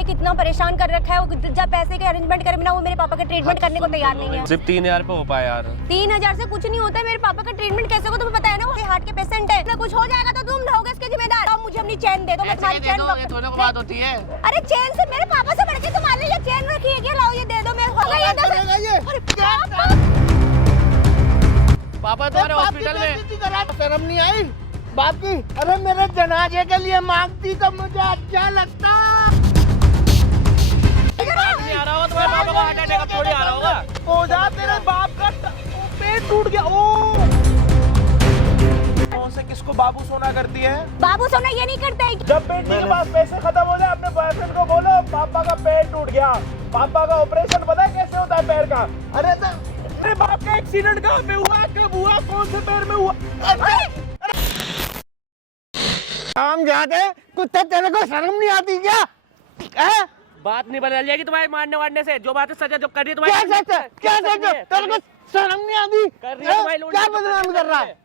ने कितना परेशान कर रखा है। वो जब पैसे के अरेंजमेंट करे बिना वो मेरे पापा का ट्रीटमेंट करने को तैयार नहीं है। सिर्फ 3000 पे हो पाया यार। 3000 से कुछ नहीं होता है। मेरे पापा का ट्रीटमेंट कैसे होगा तुम्हें पता है ना, वो हार्ट के पेशेंट है। कुछ हो जाएगा तो तुम रहोगे इसके जिम्मेदार। अब मुझे अपनी चैन दे दो, मैं तुम्हारी चैन दोनों को बात होती है। अरे चैन से मेरे पापा से बढ़ के तुम्हारे लिए चैन रखी है क्या? लाओ ये दे दो मेरे पापा तुम्हारे हॉस्पिटल में। शर्म नहीं आई बाप की? अरे मेरे जनाजे के लिए मांगती तो मुझे अच्छा लगता। नहीं आ रहा होगा तुम्हारे पापा को हार्ट अटैक अब थोड़ी आ रहा होगा। ओझा तेरे बाप का पेट टूट गया। ओ कौन से किसको बाबू सोना करती है? बाबू सोना ये नहीं करता है। जब बेटी के पास पैसे खत्म हो जाए अपने बॉयफ्रेंड को बोलो पापा का पेट टूट गया। पापा का ऑपरेशन पता है कैसे होता है पैर का? अरे तेरे बाप का एक्सीडेंट कहाँ पे हुआ, कब हुआ, कौन से पैर में हुआ? हम जाते कुत्ते, तेरे को शर्म नहीं आती क्या? है? बात नहीं बदल जाएगी तुम्हारे मारने वारने से। जो बात सच है, जो कर रही है क्या तुम्हारी सच है? क्या सच है? तेरे को शर्म नहीं आती? कर रही है तुम्हारी लोग। क्या बदनाम कर रहा है?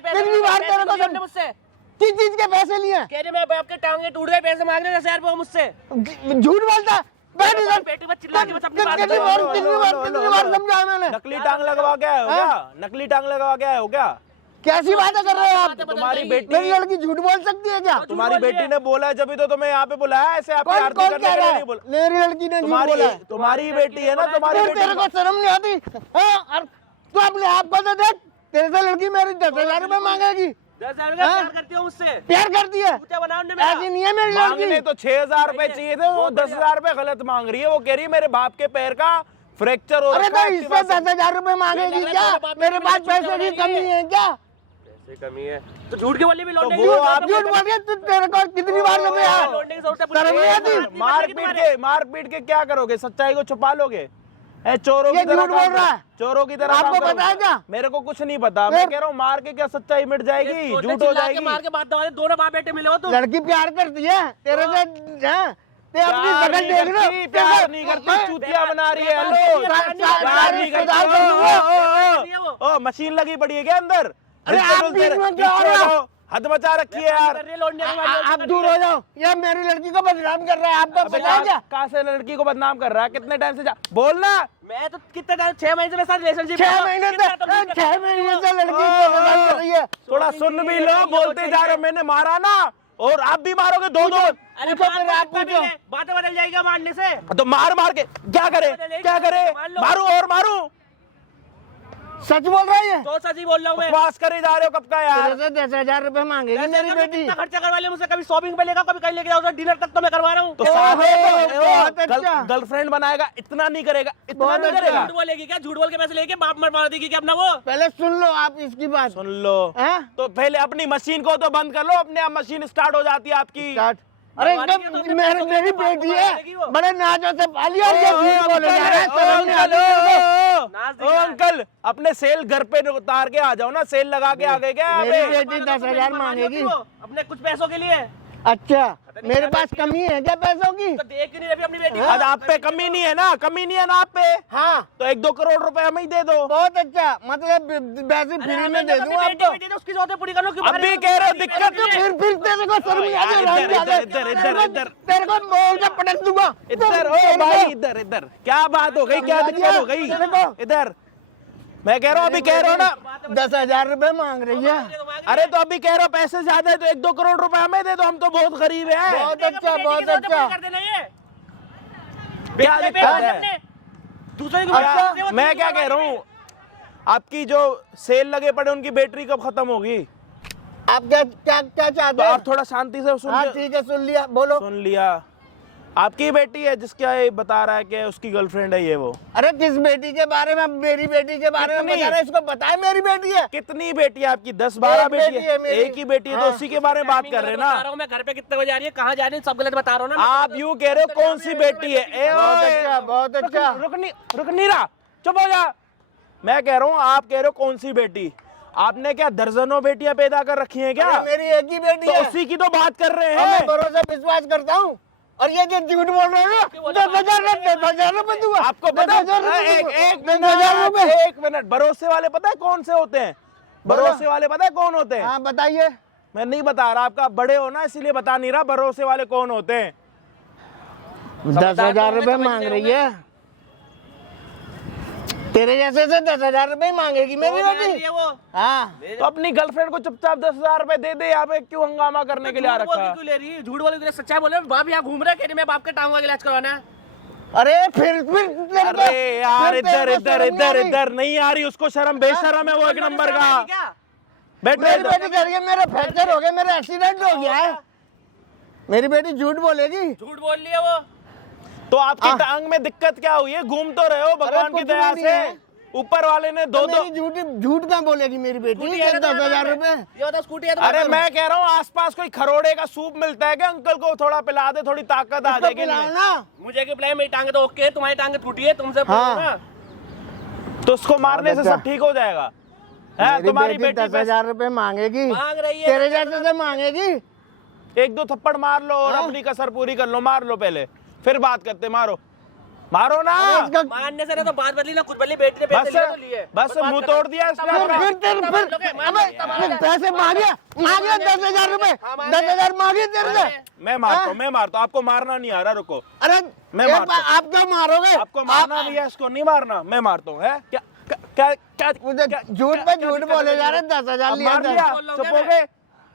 कितनी बार तेरे को शर्म? मुझसे किस चीज के पैसे लिए? कह रहे मैं आपके टांगे टूट गए, पैसे मांग रहे 10,000 रुपए मुझसे। झूठ बोलता है। बैठ इधर। बेटी बस चिल्ला के बस अपनी बात कितनी बार समझाया मैंने? नकली टांग लगवा के आए हो क्या? नकली टांग लगवा के आए हो क्या? कैसी बातें कर रहे हो आप? तुम्हारी बेटी, मेरी लड़की झूठ बोल सकती है क्या? तुम्हारी बेटी ने बोला है, जब तो तुम्हें यहाँ पे बुलाया। ऐसे आपकी कौन आरती कौन करने कह के रहा लिए है? नहीं बोला। मेरी लड़की ने झूठ बोला है। तुम्हारी बेटी है ना, तुम्हारी फिर बेटी। तेरे को शर्म नहीं आती? हाँ, तू अपने आप को तो देख। तेरे से लड़की मेरी 10,000 रुपए मांगेगी। 10,000 रुपए प्यार करती हो मुझसे? प्यार करती है? क्या बनाओ ने मेरा? ऐसी नहीं है मेरी मांगने लड़की। तो 6,000 रुपए चाहिए थे, वो 10,000 रुपए गलत मांग रही है। वो कह रही है मेरे बाप के पैर का फ्रैक्चर हो अरे रखा तो है। इससे 10,000 रुपए मांगेगी क्या? मेरे पास पैसे की कमी है क्या? पैसे कमी है तो झूठ के बोली भी लौटने वो आप झूठ बोल के तू, तेरे को कितनी बार लगे यार? लौटने की सोचता शर्म नहीं आती? मार पीट के क्या करोगे? सच्चाई को छुपा लोगे? चोरों ये की तरह झूठ बोल रहा है। चोरों की तरह आपको काम पता है करोगे? क्या? मेरे को कुछ नहीं पता। मैं कह रहा हूँ मार के क्या सच्चाई मिट जाएगी, झूठ हो जाएगी। मार के बात दवा दे, दोनों बाप बेटे मिले हो तुम। लड़की प्यार करती है तेरे से? ते अपनी प्यार शकल नहीं देख लो। करती, प्यार नहीं करती, चूतिया बना रही है। हेलो, प्यार नहीं करती। ओ मशीन लगी पड़ी है क्या अंदर? अरे आप बीच में क्या हो रहा हो? हद मचा रखी है यार। आप दूर हो जाओ। ये मेरी लड़की को बदनाम कर रहा है। आपको पता है क्या? कहाँ से लड़की को बदनाम कर रहा है? कितने टाइम से बोलना। मैं तो कितने टाइम 6 महीने से साथ रिलेशनशिप 6 महीने से लड़की को बदनाम कर रही है। थोड़ा सुन भी लो, बोलते जा रहे हो। मैंने मारा ना, और आप भी मारोगे दो। अरे बातें बदल जाएगा मारने से। तो मार के क्या करे? मारू और मारू? सच बोल रही है? तो सच ही बोल रहा हूँ मैं। बकवास करे जा रहे हो कब का यार? 10,000 रुपए मांगेगी मेरी बेटी। खर्चा करवा लिया मुझसे, कभी शॉपिंग पे लेगा, कभी कहीं लेके जाओ, डिनर तक तो मैं करवा रहा हूँ। तो गर्लफ्रेंड बनाएगा, इतना नहीं करेगा, इतना नहीं करेगा। झूठ बोलेगी क्या? झूठ बोल के पैसे लेके बाप मार देगी क्या अपना? वो पहले सुन लो आप इसकी बात। सुन लो तो पहले अपनी मशीन को तो बंद कर लो। अपने आप मशीन स्टार्ट हो जाती है आपकी। अरे मेरी बेटी है, बड़े नाजों से पाली और ये झूठ बोले जा रहे हैं। अंकल अपने सेल घर पे उतार के आ जाओ ना, सेल लगा के आ गए क्या? मेरी बेटी 10,000 मांगेगी अपने कुछ पैसों के लिए। अच्छा, मेरे पास कमी है क्या पैसों की? तो देख नहीं रही अपनी बेटी। आज आप पे कमी नहीं है ना? कमी नहीं है ना आप पे? हाँ, तो 1-2 करोड़ रुपए हमें ही दे दो। बहुत अच्छा। मतलब वैसे फ्री में दे दूँ आपको। उसकी जरूरत पूरी करो। अभी कह रहे हो दिक्कत? फिर तेरे को शर्म नहीं आती? इधर तेरे को मोड़ के पटक दूंगा। इधर ओ भाई, इधर क्या बात हो गई? क्या दिक्कत हो गई? इधर मैं कह रहा हूँ, अभी कह रहा हूँ ना 10,000 रुपए मांग रही है। अरे तो अभी कह रहा हूँ पैसे ज्यादा है तो 1-2 करोड़ रुपए हमें दे दो, हम तो बहुत गरीब है। बहुत अच्छा, बहुत अच्छा। क्या दिक्कत है? दूसरे मैं क्या कह रहा हूँ, आपकी जो सेल लगे पड़े उनकी बैटरी कब खत्म होगी? आप क्या चाहते तो हैं? आप थोड़ा शांति से हाँ ठीक है, सुन लिया, बोलो। सुन लिया। आपकी बेटी है जिसका ये बता रहा है कि उसकी गर्लफ्रेंड है ये वो। अरे किस बेटी के बारे में? मेरी बेटी के बारे में बता रहा है। इसको बताए मेरी बेटी है। कितनी बेटी है आपकी? 10-12 बेटी है? मेरी। एक ही बेटी है तो उसी के बारे में बात कर रहे हैं ना। मैं घर पे कितने बजे आ रही है, कहाँ जा रही है, सब गलत बता रहा हूँ ना। आप यूँ कह रहे हो कौन सी बेटी है? बहुत अच्छा, बहुत अच्छा। रुक नहीं रहा, चुप हो जा। मैं कह रहा हूँ, आप कह रहे हो कौन सी बेटी? आपने क्या दर्जनों बेटियां पैदा कर रखी हैं क्या? मेरी एक ही बेटी तो है। उसी की तो बात कर रहे मैं हैं। भरोसा विश्वास करता हूँ। और ये जो झूठ बोल रहे हो, 10,000 रुपए दूंगा आपको पता है? 10,000 एक मिनट, भरोसे वाले पता है कौन से होते हैं? भरोसे वाले पता है कौन होते हैं? हाँ बताइए। मैं नहीं बता रहा, आपका बड़े हो ना इसीलिए बता नहीं रहा। भरोसे वाले कौन होते हैं? 10,000 रुपए मांग रही है। तेरे जैसे से 10,000 रुपए मांगेगी मेरी बेटी। हाँ तो अपनी गर्लफ्रेंड को चुपचाप 10,000 रुपए दे दे। यहाँ पे क्यों हंगामा करने के लिए आ रखा है? क्यों ले रही है? झूठ बोल के सच्चाई बोल रहे हो। बाप यहाँ घूम रहे हैं, मैं बाप के टांगों का इलाज करवाना है। अरे फिर अरे यार इधर इधर इधर इधर नहीं आ रही उसको शर्म, बेशरम है वो एक नंबर का। बैठ मेरी बेटी कह रही है मेरा फ्रैक्चर हो गया, मेरा एक्सीडेंट हो गया है। मेरी बेटी झूठ बोलेगी? झूठ बोल लिया वो। तो आपकी टांग में दिक्कत क्या हुई है? घूम तो रहे हो भगवान की दया से, ऊपर वाले ने दो झूठ क्या बोलेगी मेरी बेटी? 10,000 रुपए। ये होता स्कूटी है तो अरे मैं कह रहा हूँ आसपास कोई खरोड़े का सूप मिलता है क्या? अंकल को थोड़ा पिला दे, थोड़ी ताकत आ जाएगी। मुझे क्या पिलाए? मेरी टांगे तो ओके है, तुम्हारी टांगे टूटी है, तुमसे पूछो ना। तो उसको मारने से सब ठीक हो जाएगा। है तुम्हारी बेटी 10,000 रुपए मांगेगी, मांग रही है, तेरे जैसे से मांगेगी। एक दो थप्पड़ मार लो और अपनी कसर पूरी कर लो। मार लो पहले, फिर बात करते। मारो मारो ना। मारने से ना तो बात बदली ना कुछ बदली। बेटी ने पैसे लिए तो लिए, बस मुंह तोड़ दिया इसने। फिर पैसे मांगे 10,000 रुपए, 10,000 मांगे तेरे से। मैं मारता हूँ। आपको मारना नहीं आ रहा, रुको। अरे मैं मारता हूँ। आप क्या मारोगे? आपको मारना नहीं है, इसको नहीं मारना। मैं मारता हूँ। है क्या क्या क्या झूठ पे झूठ बोले जा रहे। 10,000 मार लिया,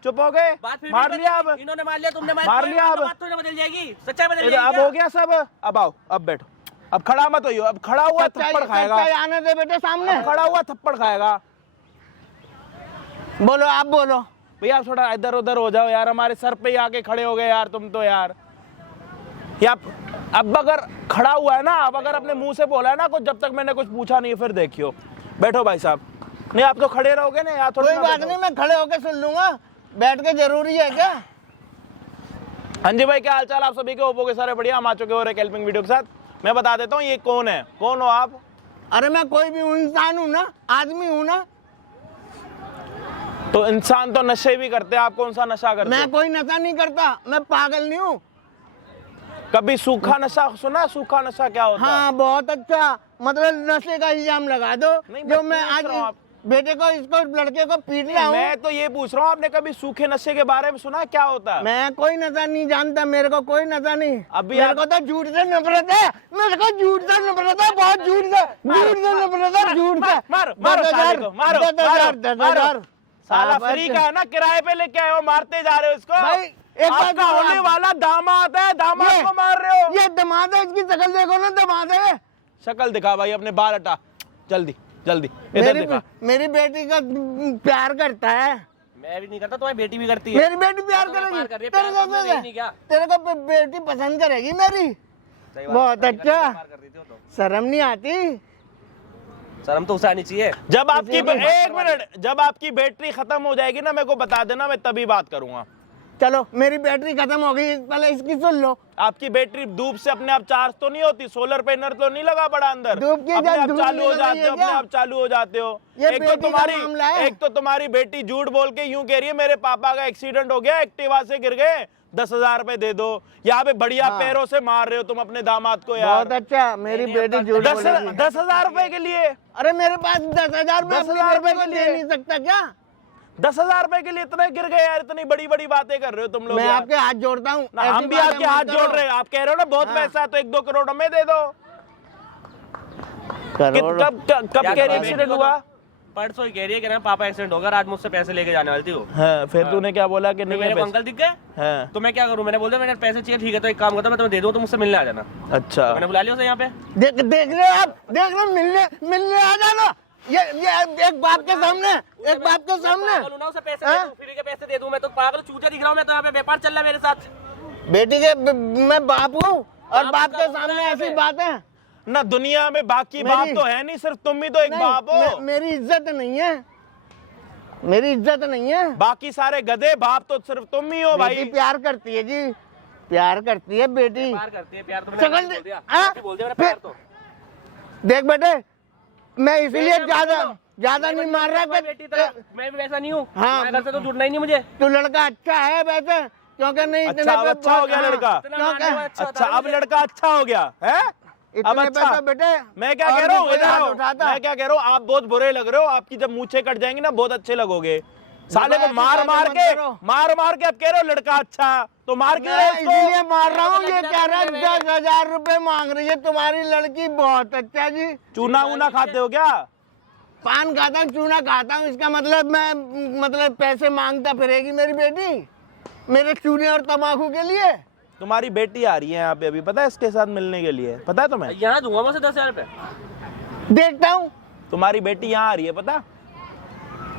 चुप हो गए। मार लिया, अब इन्होंने मार लिया, तुमने मार लिया। अब बात तो बदल जाएगी, सच्चाई बदल जाएगी। अब हो गया सब। अब आओ, अब बैठो। अब खड़ा मत होइयो। अब खड़ा हुआ थप्पड़ खाएगा। आने दे बेटे सामने। खड़ा हुआ थप्पड़ खाएगा। बोलो, आप बोलो भैया। आप थोड़ा इधर उधर हो जाओ यार, हमारे सर पे ही आके खड़े हो गए यार तुम तो यार। अब अगर खड़ा हुआ है ना, अब अगर अपने मुंह से बोला है ना कुछ, जब तक मैंने कुछ पूछा नहीं, फिर देखियो। बैठो भाई साहब। नहीं आप तो खड़े रहोगे ना यार। कोई बात नहीं, मैं खड़े होके सुन लूंगा। बैठ के जरूरी है क्या? हाँ जी भाई, क्या हाल चाल आप सभी के? ओप्पो के सारे बढ़िया। हम आ चुके हो रहे हेल्पिंग वीडियो के साथ। मैं बता देता हूँ ये कौन है। कौन हो आप? अरे मैं कोई भी इंसान हूँ ना, आदमी हूँ ना। तो इंसान तो नशे भी करते हैं। आप कौन सा नशा करते हैं? मैं कोई नशा नहीं करता, मैं पागल नहीं हूँ। कभी सूखा नशा सुना? सूखा नशा क्या होता है? हाँ बहुत अच्छा, मतलब नशे का इल्जाम लगा दो। जो मैं आज बेटे को, इसको, लड़के को पीट रहा हूँ। मैं तो ये पूछ रहा हूँ, आपने कभी सूखे नशे के बारे में सुना? क्या होता है? मैं कोई नशा नहीं जानता, मेरे को कोई नशा नहीं। अभी मेरे को तो झूठ से नफरत है, मेरे को झूठ से नफरत है, बहुत झूठ से नफरत है, झूठ से। मारो 10,000 साला फ्री का है ना, किराए पे लेके आए हो, मारते जा रहे हो इसको। भाई एक आपका होने वाला दामाद है, दामाद को मार रहे हो। ये दामाद है, इसकी शक्ल देखो ना, दामाद है। शक्ल दिखा भाई, अपने बाल हटा जल्दी जल्दी। इधर दिखा। मेरी बेटी का प्यार करता है। मैं भी नहीं करता, तुम्हारी बेटी भी करती है। मेरी बेटी प्यार करेगी तेरे को बेटी पसंद करेगी मेरी। बहुत अच्छा, शर्म नहीं आती? शर्म तो उसे आनी चाहिए। जब आपकी एक मिनट, जब आपकी बैटरी खत्म हो जाएगी ना, मेरे को बता देना, मैं तभी बात करूंगा। चलो मेरी बैटरी खत्म हो गई, पहले इसकी सुन लो। आपकी बैटरी धूप से अपने आप चार्ज तो नहीं होती? सोलर पैनल तो नहीं लगा पड़ा अंदर? धूप की अपने आप धूप चालू हो नहीं जाते हो, लगाई है अपने आप चालू हो जाते हो। ये एक बेटी का मामला है। एक तो तुम्हारी बेटी झूठ बोल के यूं कह रही है मेरे पापा का एक्सीडेंट हो गया, एक्टिवा से गिर गए, 10,000 रुपए दे दो। यहाँ पे बढ़िया पैरों से मार रहे हो तुम अपने दामाद को यार। बहुत अच्छा, मेरी बेटी झूठ बोलेगी। 10,000 रुपए के लिए? अरे मेरे पास 10,000 रुपए को ले नहीं सकता क्या? 10,000 रुपए के लिए इतने गिर गए यार? इतनी बड़ी बड़ी बातें कर रहे हो तुम लोग। मैं आपके हाथ जोड़ता हूँ। हम भी आपके हाथ जोड़ रहे हैं। आप कह रहे हो ना बहुत पैसा है, तो 1-2 करोड़ हमें दे दो। कब कह रही एक्सीडेंट हुआ? परसों ही कह रही है कि ना पापा एक्सीडेंट होगा, आज मुझसे पैसे लेके जाने वाली थी वो। हाँ, फिर तूने क्या बोला कि नहीं? मेरे अंकल दिख गए। हाँ। तो मैं क्या करूं? मैंने बोल दिया मैंने पैसे चाहिए, ठीक है तो एक काम करता मैं तुम्हें दे दूं, तो मुझसे मिलने आ जाना। अच्छा, मैंने बुला लिया उसे यहाँ पे। देख रहे हो आप, देख रहे हो, मिलने आ जाना। ये एक बाप के सामने, एक बाप के सामने। पागल हूं ना, उसे पैसे दे दूं, फ्री के पैसे दे दूं? मैं तो पागल चूतिया दिख रहा हूं? मैं तो यहाँ पे व्यापार चल रहा है मेरे साथ। बेटी के मैं बाप हूँ और बाप के सामने ऐसी बात है ना? दुनिया में बाकी बाप तो है नहीं, सिर्फ तुम ही तो एक बाप हो। मेरी इज्जत नहीं है, मेरी इज्जत नहीं है। बाकी सारे गधे, बाप तो सिर्फ तुम ही हो भाई। बेटी प्यार करती है जी, प्यार करती है बेटी। प्यार करती है, प्यार तो शक्ल बोल दिया प्यार तो। देख बेटे, मैं इसीलिए ज्यादा नहीं मार रहा। बेटी तरह मैं भी वैसा नहीं हूँ। हाँ, घर से तो जुड़ना ही नहीं मुझे। तू लड़का अच्छा है वैसे, क्योंकि नहीं अच्छा हो गया लड़का। अच्छा, अब लड़का अच्छा हो गया है। अब अच्छा बेटे, मैं क्या कह रहा हूँ, इधर आओ। मैं क्या कह रहा हूँ, आप बहुत बुरे लग रहे हो। आपकी जब मूछें कट जाएंगी ना, बहुत अच्छे लगोगे। साले को मार मार के अब कह रहे हो लड़का अच्छा, तो मार क्यों रहे हो? इसीलिए मार रहा हूँ। ये कह रहा है 10,000 रुपए मांग रही है तुम्हारी लड़की। बहुत अच्छा जी। चूना वूना खाते हो क्या? पान खाता हूँ, चूना खाता हूँ, इसका मतलब मैं पैसे मांगता फिरेगी मेरी बेटी मेरे चूने और तम्बाकू के लिए। तुम्हारी बेटी आ रही है यहाँ पे अभी, पता है इसके साथ मिलने के लिए, पता है तुम्हें? यहाँ दूंगा मैं 10,000 रुपए। देखता हूँ तुम्हारी बेटी यहाँ आ रही है, पता?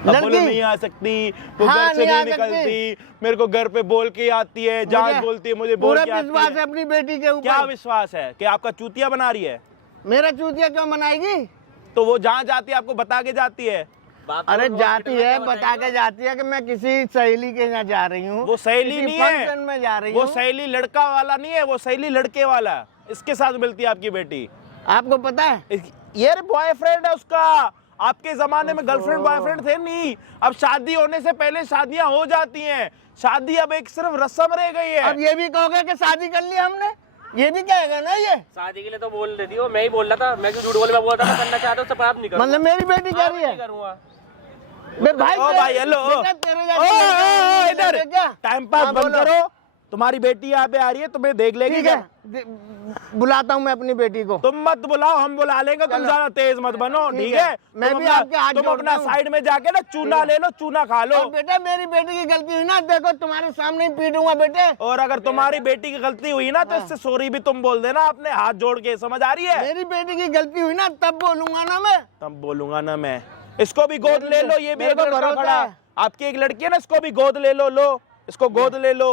लड़की? बोलो नहीं आ सकती, वो हाँ, घर से नहीं आ नहीं सकती। निकलती, मेरे को घर पे बोल के आती है, जहाँ बोलती है मुझे बोल पूरा के आती विश्वास है है। अपनी बेटी के ऊपर। क्या विश्वास है कि आपका चूतिया बना रही है? मेरा चूतिया क्यों बनाएगी? तो वो जहाँ जाती है आपको बता के जाती है। अरे जाती है, बता के जाती है कि मैं किसी सहेली के यहाँ जा रही हूँ। वो सहेली किसी नहीं फंक्शन में जा है, रही वो हूँ। सहेली लड़का वाला नहीं है, वो सहेली लड़के वाला है। इसके साथ मिलती है आपकी बेटी। आपको पता है? ये बॉयफ्रेंड है उसका। आपके जमाने में गर्लफ्रेंड बॉयफ्रेंड थे नहीं, अब शादी होने से पहले शादियां हो जाती हैं। शादी अब एक सिर्फ रस्म रह गई है। अब ये भी कहोगे कि शादी कर ली हमने, ये भी कहेगा ना ये। शादी के लिए तो बोल रही थी वो, मैं ही बोल रहा था, मैं क्यों झूठ बोल, मैं बोल रहा था करना चाहता हूँ, बात नहीं करूँगा। मतलब मेरी बेटी कह रही है? करूँगा बे भाई, ओ भाई हेलो, बेटा तेरे जैसे इधर क्या? टाइम पास हाँ, बंद बोलो। करो। तुम्हारी बेटी यहाँ पे आ रही है, तुम्हें देख लेगी ठीक क्या? है, बुलाता हूँ मैं अपनी बेटी को। तुम मत बुलाओ, हम बुला लेंगे। तुम ज्यादा तेज मत बनो, ठीक है? मैं तुम भी अपना- आपके हाथ तुम जोड़ता अपना हूँ। साइड में जाके ना चूना ले लो, चूना खा लो। और बेटा मेरी बेटी की गलती हुई ना, देखो तुम्हारे सामने ही पीटूंगा बेटे। और अगर तुम्हारी बेटी की गलती हुई ना तो इससे सॉरी भी तुम बोल देना अपने हाथ जोड़ के, समझ आ रही है? मेरी बेटी की गलती हुई ना तब बोलूंगा ना मैं। तब बोलूंगा ना मैं। इसको भी गोद ले लो, ये भी मेरे एक को लड़का भरोसा खड़ा है। है। आपकी एक लड़की है ना, इसको भी गोद ले लो। लो इसको गोद ले लो,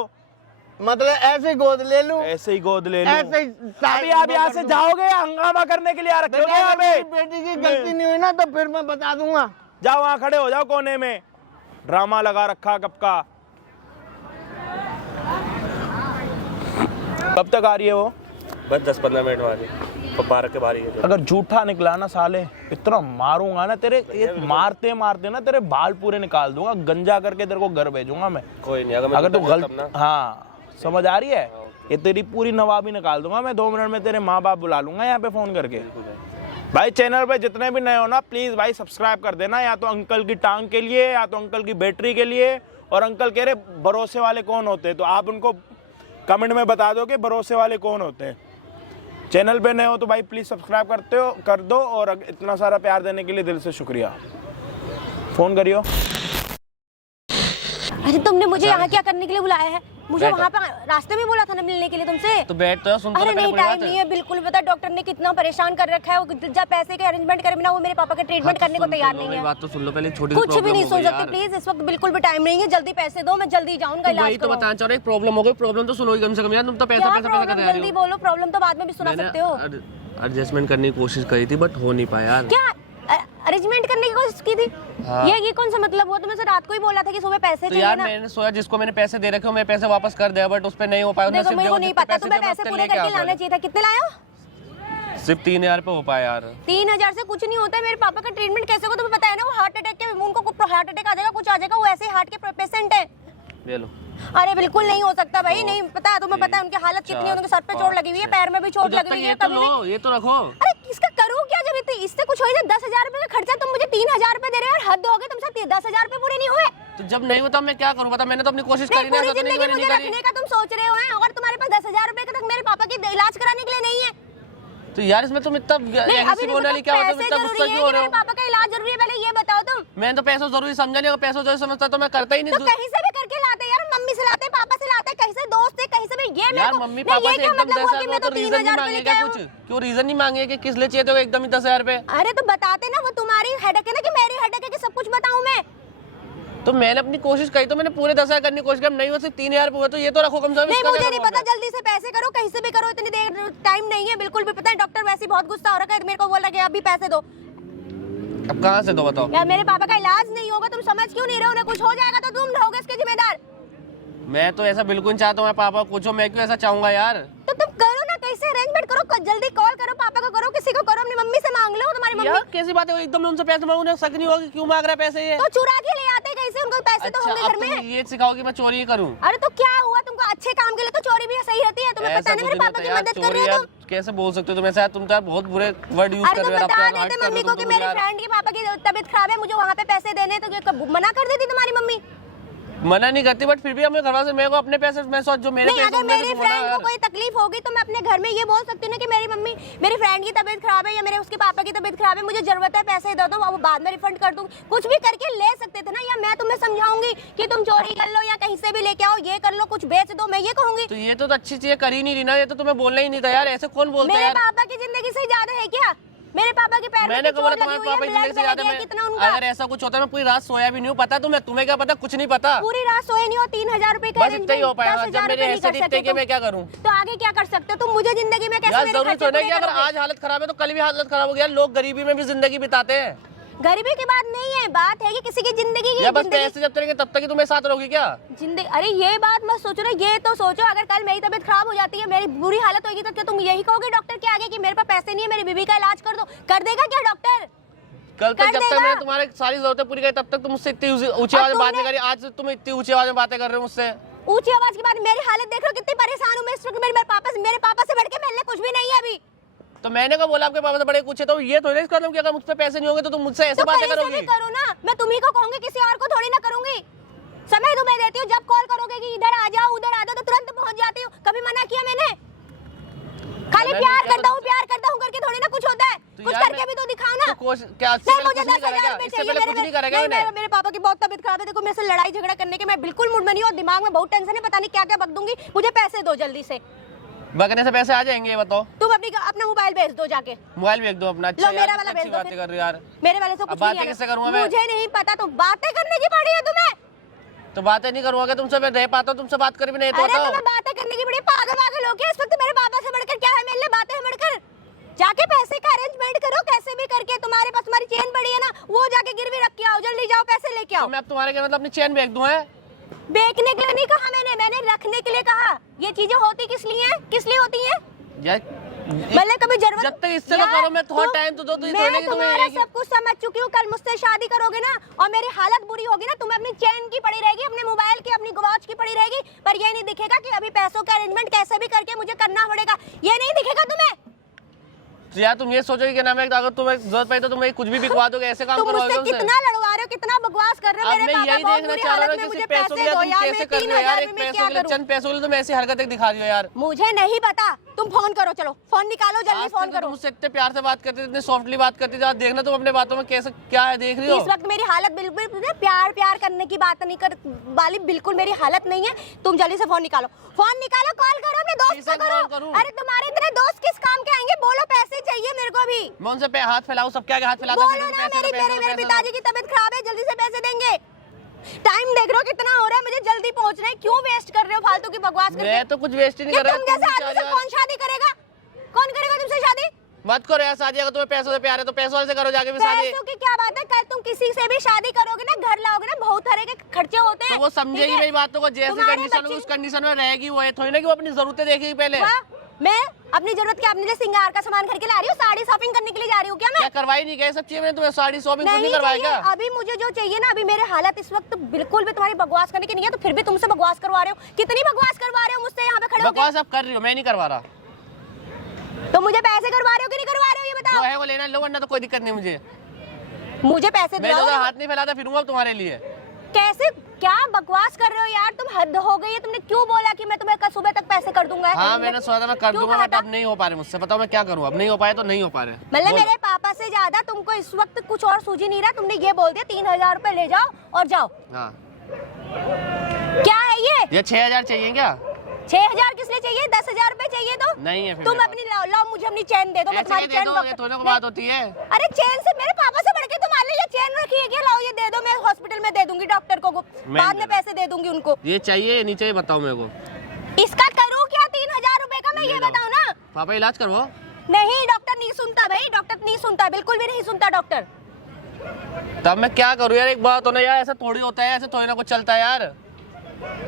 मतलब ऐसे ही गोद ले लूं, ऐसे ही गोद ले लो। ऐसे ही अभी आप यहाँ से जाओगे या हंगामा करने के लिए आ रखे हो बेटा, यहाँ अगर मेरी पे? बेटी की गलती नहीं हुई ना तो फिर मैं बता दूंगा। जाओ वहाँ खड़े हो जाओ कोने में, ड्रामा लगा रखा कब का। कब तक आ रही है वो? बस 10-15 मिनट बाद पार्क के बाहर ही है। अगर झूठा निकला ना साले, इतना मारूंगा ना तेरे, ये मारते मारते ना तेरे बाल पूरे निकाल दूंगा, गंजा करके तेरे को घर भेजूंगा मैं। कोई नहीं, अगर मैं अगर तू झूठा गलत, तब ना। हाँ समझ आ रही है? ये तेरी पूरी नवाबी निकाल दूंगा मैं। 2 मिनट में तेरे माँ बाप बुला लूंगा यहाँ पे फोन करके। भाई चैनल पे जितने भी नए हो ना, प्लीज भाई सब्सक्राइब कर देना, या तो अंकल की टांग के लिए, या तो अंकल की बैटरी के लिए। और अंकल कह रहे भरोसे वाले कौन होते हैं, तो आप उनको कमेंट में बता दो कि भरोसे वाले कौन होते हैं। चैनल पे नए हो तो भाई प्लीज सब्सक्राइब कर दो, और इतना सारा प्यार देने के लिए दिल से शुक्रिया। फोन करियो। अरे तुमने मुझे यहाँ क्या करने के लिए बुलाया है? मुझे वहाँ पे रास्ते में बोला था ना मिलने के लिए तुमसे। तो बैठ तो सुन। अरे नहीं, टाइम नहीं है बिल्कुल। पता डॉक्टर ने कितना परेशान कर रखा है, वो जब पैसे के अरेंजमेंट करे बिना वो मेरे पापा का ट्रीटमेंट करने को तैयार नहीं है। बात तो सुन लो पहले, छोटी कुछ भी नहीं सुन सकते प्लीज, इस वक्त बिल्कुल भी टाइम नहीं है। जल्दी पैसे दो, मैं जल्दी जाऊंगा इलाज वही तो बताना चाह रहे, प्रॉब्लम हो गई, प्रॉब्लम तो सुनो कम से कम यार। तुम तो पैसा पैसा पैसा कर रहे जल्दी हो। बोलो, प्रॉब्लम तो बाद में भी सुना सकते हो। एडजस्टमेंट करने की कोशिश करी थी बट हो नहीं पाया यार। क्या अरेंजमेंट करने की कोशिश की थी? हाँ। ये कौन सा मतलब हुआ? तुम्हें से रात को ही बोला था कि सुबह पैसे तो चाहिए यार ना। मैंने सोचा जिसको मैंने पैसे दे रखे हो मैं पैसे वापस कर दिया, बट उस पे नहीं हो पाया। देखो मेरे को नहीं पता, तुम्हें पैसे पूरे करके लाना चाहिए था। कितने लाए हो? सिर्फ 3,000 पे हो पाया यार। 3,000 से कुछ नहीं होता है। मेरे पापा का ट्रीटमेंट कैसे होगा तुम्हें पता है ना? वो हार्ट अटैक के, उनको हार्ट अटैक आ जाएगा, कुछ आ जाएगा, वो ऐसे हार्ट के पेशेंट है। ले लो। अरे बिल्कुल नहीं हो सकता भाई, नहीं पता है तुम्हें? पता है उनकी हालत कितनी है? उनके सर पे चोट लगी हुई है, पैर में भी चोट लगी हुई है। ये तो लो, ये तो रखो। अरे इसका करूँ क्या जब इतने इससे कुछ हो जाए? 10,000 रुपए का खर्चा, तुम मुझे 3,000 रुपए दे रहे हो यार, हद हो गई। तुमसे 10,000 रुपए पूरे नहीं हुए। तो जब नहीं होता मैं क्या करूँ? बता, मैंने तो अपनी कोशिश करी ना। पूरी जिंदगी मुझे रखने का तुम सोच रहे हो हैं, और तुम्हारे पास 10,000 रुपए तक मेरे पापा की इलाज कराने के लिए नहीं है। तो यार इसमें तुम इतना एग्रेसिव होने वाली क्या होता है? इतना गुस्सा क्यों हो रहे मेरे हो? पापा का इलाज जरूरी है, पहले ये बताओ तुम। मैंने तो पैसा जरूरी समझा नहीं, अगर पैसा जरूरी समझता तो मैं करता ही तो नहीं। कहीं से भी करके लाते यार, मम्मी से लाते, पापा से लाते, कहीं से दोस्त से, कहीं से भी। ये यार मम्मी पापा से एकदम 10,000 मैं तो रीजन नहीं 3,000 मांगे रुपए क्या? लेके कुछ आया हूँ। क्यों रीजन नहीं मांगे कि किस लिए चाहिए थे एकदम ही 10,000 रुपए? अरे तो बताते ना, वो तुम्हारी हेडेक है ना कि मेरी हेडेक है कि सब कुछ बताऊं मैं? तो मैंने अपनी कोशिश करी, तो मैंने पूरे 10,000 करने की कोशिश की, नहीं हो सिर्फ 3,000 हुआ। तो ये तो रखो कम से कम। नहीं इसका मुझे क्या नहीं करूं पता, मैं? जल्दी से पैसे करो, कहीं से भी करो, इतनी देर टाइम नहीं है बिल्कुल भी। पता है डॉक्टर वैसे ही बहुत गुस्सा हो रखा है, मेरे को बोल रहा है कि अभी पैसे दो। अब कहाँ से दो बताओ? यार मेरे पापा का इलाज नहीं होगा, तुम समझ क्यों नहीं रहे हो? उन्हें कुछ हो जाएगा तो तुम रहोगे इसके जिम्मेदार। मैं तो ऐसा बिल्कुल नहीं चाहता हूँ पापा कुछ हो, मैं क्यों ऐसा चाहूंगा यार? तो तुम करो ना, कैसे अरेंजमेंट करो, जल्दी कॉल करो, पापा को करो, किसी को करो, अपनी मम्मी से मांग लो। तुम्हारी मम्मी यार कैसी बात है, एकदम उनसे पैसे मांगू ना, शक नहीं होगा कि क्यों मांग रहा है पैसे ये? तो चुरा के ले आते, कैसे उनको पैसे तो होंगे अच्छा, घर अब में। तुम ये सिखाओ कि मैं चोरी ही करूँ? अरे तो क्या हुआ? तुमको अच्छे काम के लिए तो चोरी भी सही रहती है। तुम्हें पता है ना मेरे पापा की मदद कर रहे हो तुम। कैसे बोल सकते हो तुम ऐसा? तुम तो बहुत बुरे वर्ड यूज अरे कर तुम रहे हो। बता देते मम्मी को कि मेरे फ्रेंड के पापा की तबीयत खराब है, मुझे वहाँ पे पैसे देने, तो मना कर देती तुम्हारी मम्मी। मना नहीं करती, बट फिर भी हमें घर से मेरे को अपने पैसे मैं सोच जो मेरे नहीं, पैसे अगर होंगे मेरी तो बोला फ्रेंड को यार। कोई तकलीफ होगी तो मैं अपने घर में ये बोल सकती हूँ ना कि मेरी मम्मी मेरी फ्रेंड की तबीयत खराब है या मेरे उसके पापा की तबीयत खराब है, मुझे जरूरत है पैसे दे दो, वो बाद में रिफंड कर दूँ, कुछ भी करके ले सकते थे ना। या मैं तुम्हें समझाऊंगी कि तुम चोरी कर लो या कहीं से भी लेके आओ, ये कर लो, कुछ बेच दो, मैं ये कहूंगी। तो ये तो अच्छी चीजें कर ही नहीं रही ना, ये तो तुम्हें बोलना ही नहीं था यार, ऐसे कौन बोलता है मेरे यार। पापा की जिंदगी से ज्यादा है क्या? मेरे पापा के पैर में मैंने तो बोला चोट तुम्हारे लगी हुई है, पापा की ब्लड जिंदगी से बह ज्यादा गया मैं, कितना उनका। अगर ऐसा कुछ होता है मैं पूरी रात सोया भी नहीं हूँ, पता तुम्हें क्या पता, कुछ नहीं पता। पूरी रात सोए नहीं हो, 3000 रुपए का बस इतना ही हो पाएगा, जब मेरे ऐसे दिखते कि मैं क्या करूँ। तो आगे क्या कर सकते हो तुम? मुझे जिंदगी में कैसे यार मेरे जरूरी खर्चे तो नहीं पूरे कि अगर करोगे? आज हालत खराब है तो कल भी हालत खराब हो गया। लोग गरीबी में भी जिंदगी बिताते हैं। गरीबी की बात नहीं है, बात है कि किसी की जिंदगी की या बस पैसे जब तक तब तक ही तुम्हें साथ रहोगी क्या? जिंदगी। अरे ये बात मत सोचो ना, ये तो सोचो अगर कल मेरी तबीयत खराब हो जाती है, मेरी बुरी हालत होगी तो क्या तुम यही कहोगे डॉक्टर के आगे कि मेरे पास पैसे नहीं है, मेरी बीबी का इलाज कर दो? कर देगा क्या डॉक्टर? कल तक कर जब तक देगा। मैंने तुम्हारी सारी जरूरतें पूरी करी तब तक तुम मुझसे इतनी ऊंची आवाज में बात नहीं करी, आज तुम इतनी ऊंची आवाज में बातें कर रहे हो मुझसे। ऊंची आवाज की बात, मेरी हालत देख रहे हो कितनी परेशान हूँ मैं इस वक्त। मेरे पापा से बढ़ के मेरे लिए कुछ भी नहीं है अभी। तो मैंने कहा बोला आपके पापा से बड़े कुछ है, तो ये थोड़ी ना कदम कि अगर मुझ पे पैसे नहीं होंगे तो तुम मुझसे ऐसे तो बातें कहीं से करोगी। भी करो ना, मैं तुम्ही को कहूंगी, किसी और को थोड़ी ना करूंगी। समय तुम्हें देती हूँ, जब कॉल करोगे कि इधर आ जाओ उधर आ जाओ तो तुरंत पहुंच जाती हूँ। कभी मना किया मैंने? खाली मैंने प्यार क्या करता हूँ करके थोड़ी ना कुछ होता है। तो कुछ यार करके भी तो दिखाओ ना। क्या नहीं, मुझे कुछ नहीं 10,000 करेगा? रुपए इससे चाहिए। पहले कुछ नहीं करेगा मैंने। मेरे पापा की बहुत तबीयत खराब है, देखो मेरे से लड़ाई झगड़ा करने के मैं बिल्कुल मूड में नहीं हूँ, दिमाग में बहुत टेंशन है, पता नहीं क्या क्या बक दूंगी। मुझे पैसे दो जल्दी से। बकने से पैसे आ जाएंगे ये बताओ? तुम अपना मोबाइल भेज दो जाके। मोबाइल भेज दो अपना। अच्छा लो मेरा वाला यार, भेज अच्छी दो बातें फिर। कर रही हो यार। मेरे वाले से अब कुछ बातें नहीं किससे आना। करूंगा मैं? मुझे नहीं पता, तो बातें करने की पड़ी है तुम्हें। तो बातें नहीं करूंगा तुमसे, मैं रह पाता हूँ तुमसे बात कर भी नहीं तो अरे बताओ। तुम्हें बातें करने की बड़ी पागल हो गया इस वक्त। मेरे पापा से बढ़कर क्या है मेरे लिए बातें बढ़कर? जाके पैसे का अरेंजमेंट करो कैसे भी करके। तुम्हारे पास तुम्हारी चेन पड़ी है ना, वो जाके गिरवी रख के आओ, जल्दी जाओ पैसे लेके आओ। तो मैं अब तुम्हारे कहने मतलब अपनी चैन बेच दूं है? बेचने के लिए नहीं कहा मैंने रखने के लिए कहा। ये चीजें होती किस लिए हैं? किस लिए होती हैं? यार मतलब कभी जरूरत जब तक इससे ना करो मैं थोड़ा टाइम तो दो, तो ये थोड़ी मैं कि तुम्हें तुम्हारा एक- सब कुछ समझ चुकी हूँ। कल मुझसे शादी करोगे ना और मेरी हालत बुरी होगी ना, तुम्हें अपनी चेन की पड़ी रहेगी, अपने मोबाइल की, अपनी वॉच की पड़ी रहेगी, पर ये नहीं दिखेगा कि अभी पैसों का अरेंजमेंट कैसे भी करके मुझे करना पड़ेगा। ये नहीं दिखेगा तुम्हें। तो यार तुम ये सोचोगे कि ना मैं अगर तुम्हें जरूरत पड़ी तो तुम्हें कुछ भी बिकवा दोगे, ऐसे काम तुम करवाओगे मुझसे उनसे? कितना लड़वा रहे हो, कितना बकवास कर रहे हो। अब मेरे मैं पापा यही बहुत देखना बुरी चाह रहा हालत हूँ में, कि मुझे सिर्फ पैसों के पैसे लिए दो तुम यार। कैसे मैं कर रहे हो यार, 3000 एक में मैं पैसों क्या के लिए करूं? चंद पैसों के लिए तुम ऐसी हरकतें दिखा रही हो यार। मुझे नहीं पता। तुम फोन करो, चलो फोन निकालो, जल्दी आज फोन तक तो करो। मुझसे इतने प्यार से बात करती थी, इतने सॉफ्टली बात करती थी, आज देखना तुम अपने बातों में कैसे क्या है देख रही हो। इस वक्त मेरी हालत बिल्कुल प्यार करने की बात नहीं कर वाली, बिल्कुल मेरी हालत नहीं है। तुम जल्दी से फोन निकालो, कॉल करो अपने दोस्त किसे को करो। कॉल करूं? अरे तुम्हारे इतने दोस्त किस काम के आएंगे? बोलो पैसे चाहिए मेरे को भी। मैं उनसे हाथ फैलाऊं, सब क्या हाथ फैलाता बोलो ना, मेरे पिताजी की तबीयत खराब है, जल्दी से पैसे देंगे। टाइम देख रहे हो कितना हो रहा है, मुझे जल्दी पहुंचना है। क्यों वेस्ट कर रहे हो फालतू की बकवास करके? मैं तो कुछ वेस्ट ही नहीं कर रहा। तुम जैसे आदमी से कौन शादी करेगा? कौन करेगा तुमसे शादी? मत करो यार शादी, अगर तुम्हें पैसों से प्यार है तो पैसों वाले से करो जाके भी शादी। पैसों की क्या बात है? कल तुम किसी से भी शादी करोगे ना, घर लाओगे ना, बहुत तरह के खर्चे होते हैं। तो वो समझेगी ठीक है? मेरी बातों को, जैसी तुम्हारे कंडीशन बच्चे- में उस कंडीशन में रहेगी वो है, थोड़ी ना कि वो अपनी जरूरतें देखेगी पहले। हाँ, मैं अपनी जरूरत के अपने लिए सिंगार का सामान खरीद के ला रही हूँ, साड़ी शॉपिंग करने के लिए जा रही हूँ क्या मैं? क्या करवाई नहीं गई सब चीजें मैंने तुम्हें? साड़ी शॉपिंग कुछ नहीं नहीं करवाई चाहिए। क्या? अभी मुझे जो चाहिए ना, अभी मेरे हालत इस वक्त बिल्कुल भी तुम्हारी बकवास करने की नहीं है, तो फिर भी तुमसे बकवास करवा रहे हो। कितनी बकवास करवा रहे हो मुझसे यहाँ पे खड़े होकर? बकवास आप कर रही हो, मैं नहीं करवा रहा। तो मुझे पैसे करवा रहे हो कि नहीं करवा रहे हो, ये जो बताओ। है वो लेना लो, वरना तो कोई दिक्कत नहीं मुझे। मुझे पैसे मैं दिलाओ। तो हाथ नहीं फैलाता फिरूंगा अब तुम्हारे लिए। कैसे क्या बकवास कर रहे हो यार? तुम हद हो गई है। तुमने क्यों बोला कि मैं तुम्हें कल सुबह तक पैसे कर दूंगा? हाँ मैंने सोचा था मैं कर क्यों दूंगा, कहा बट था? अब नहीं हो पा रहे मुझसे। बताओ मैं क्या करूँ, अब नहीं हो पाए तो नहीं हो पा रहे। मतलब बोलो। मेरे पापा से ज्यादा तुमको इस वक्त कुछ और सूझी नहीं रहा। तुमने ये बोल दिया 3000 रुपए ले जाओ और जाओ। हाँ क्या है ये? 6000 चाहिए क्या? 6000 किस लिए चाहिए? 10,000 रुपए चाहिए तो नहीं है फिर तुम मेरे अपनी लाओ मुझे अपनी चैन दे दो। मैं ऐसे तुम्हारी ही दे चैन दो, ये थोड़ी को बात होती है। अरे चैन से मेरे पापा से बढ़ के तुम्हारे लिए ये चैन रखी है क्या? लाओ ये दे दो, मैं हॉस्पिटल में दे दूंगी डॉक्टर को, बाद में पैसे दे दूंगी उनको। ये चाहिए नहीं चाहिए बताओ मेरे को। इसका करूँ क्या 3000 रुपए का? मैं ये बताऊँ ना। पापा इलाज करवाओ। नहीं, डॉक्टर नहीं सुनता भाई, डॉक्टर नहीं सुनता, बिल्कुल भी नहीं सुनता डॉक्टर। तब मैं क्या करूँ यार? एक बात हो ना यार, ऐसा थोड़ी होता है, ऐसे थोड़ी ना कुछ चलता है यार।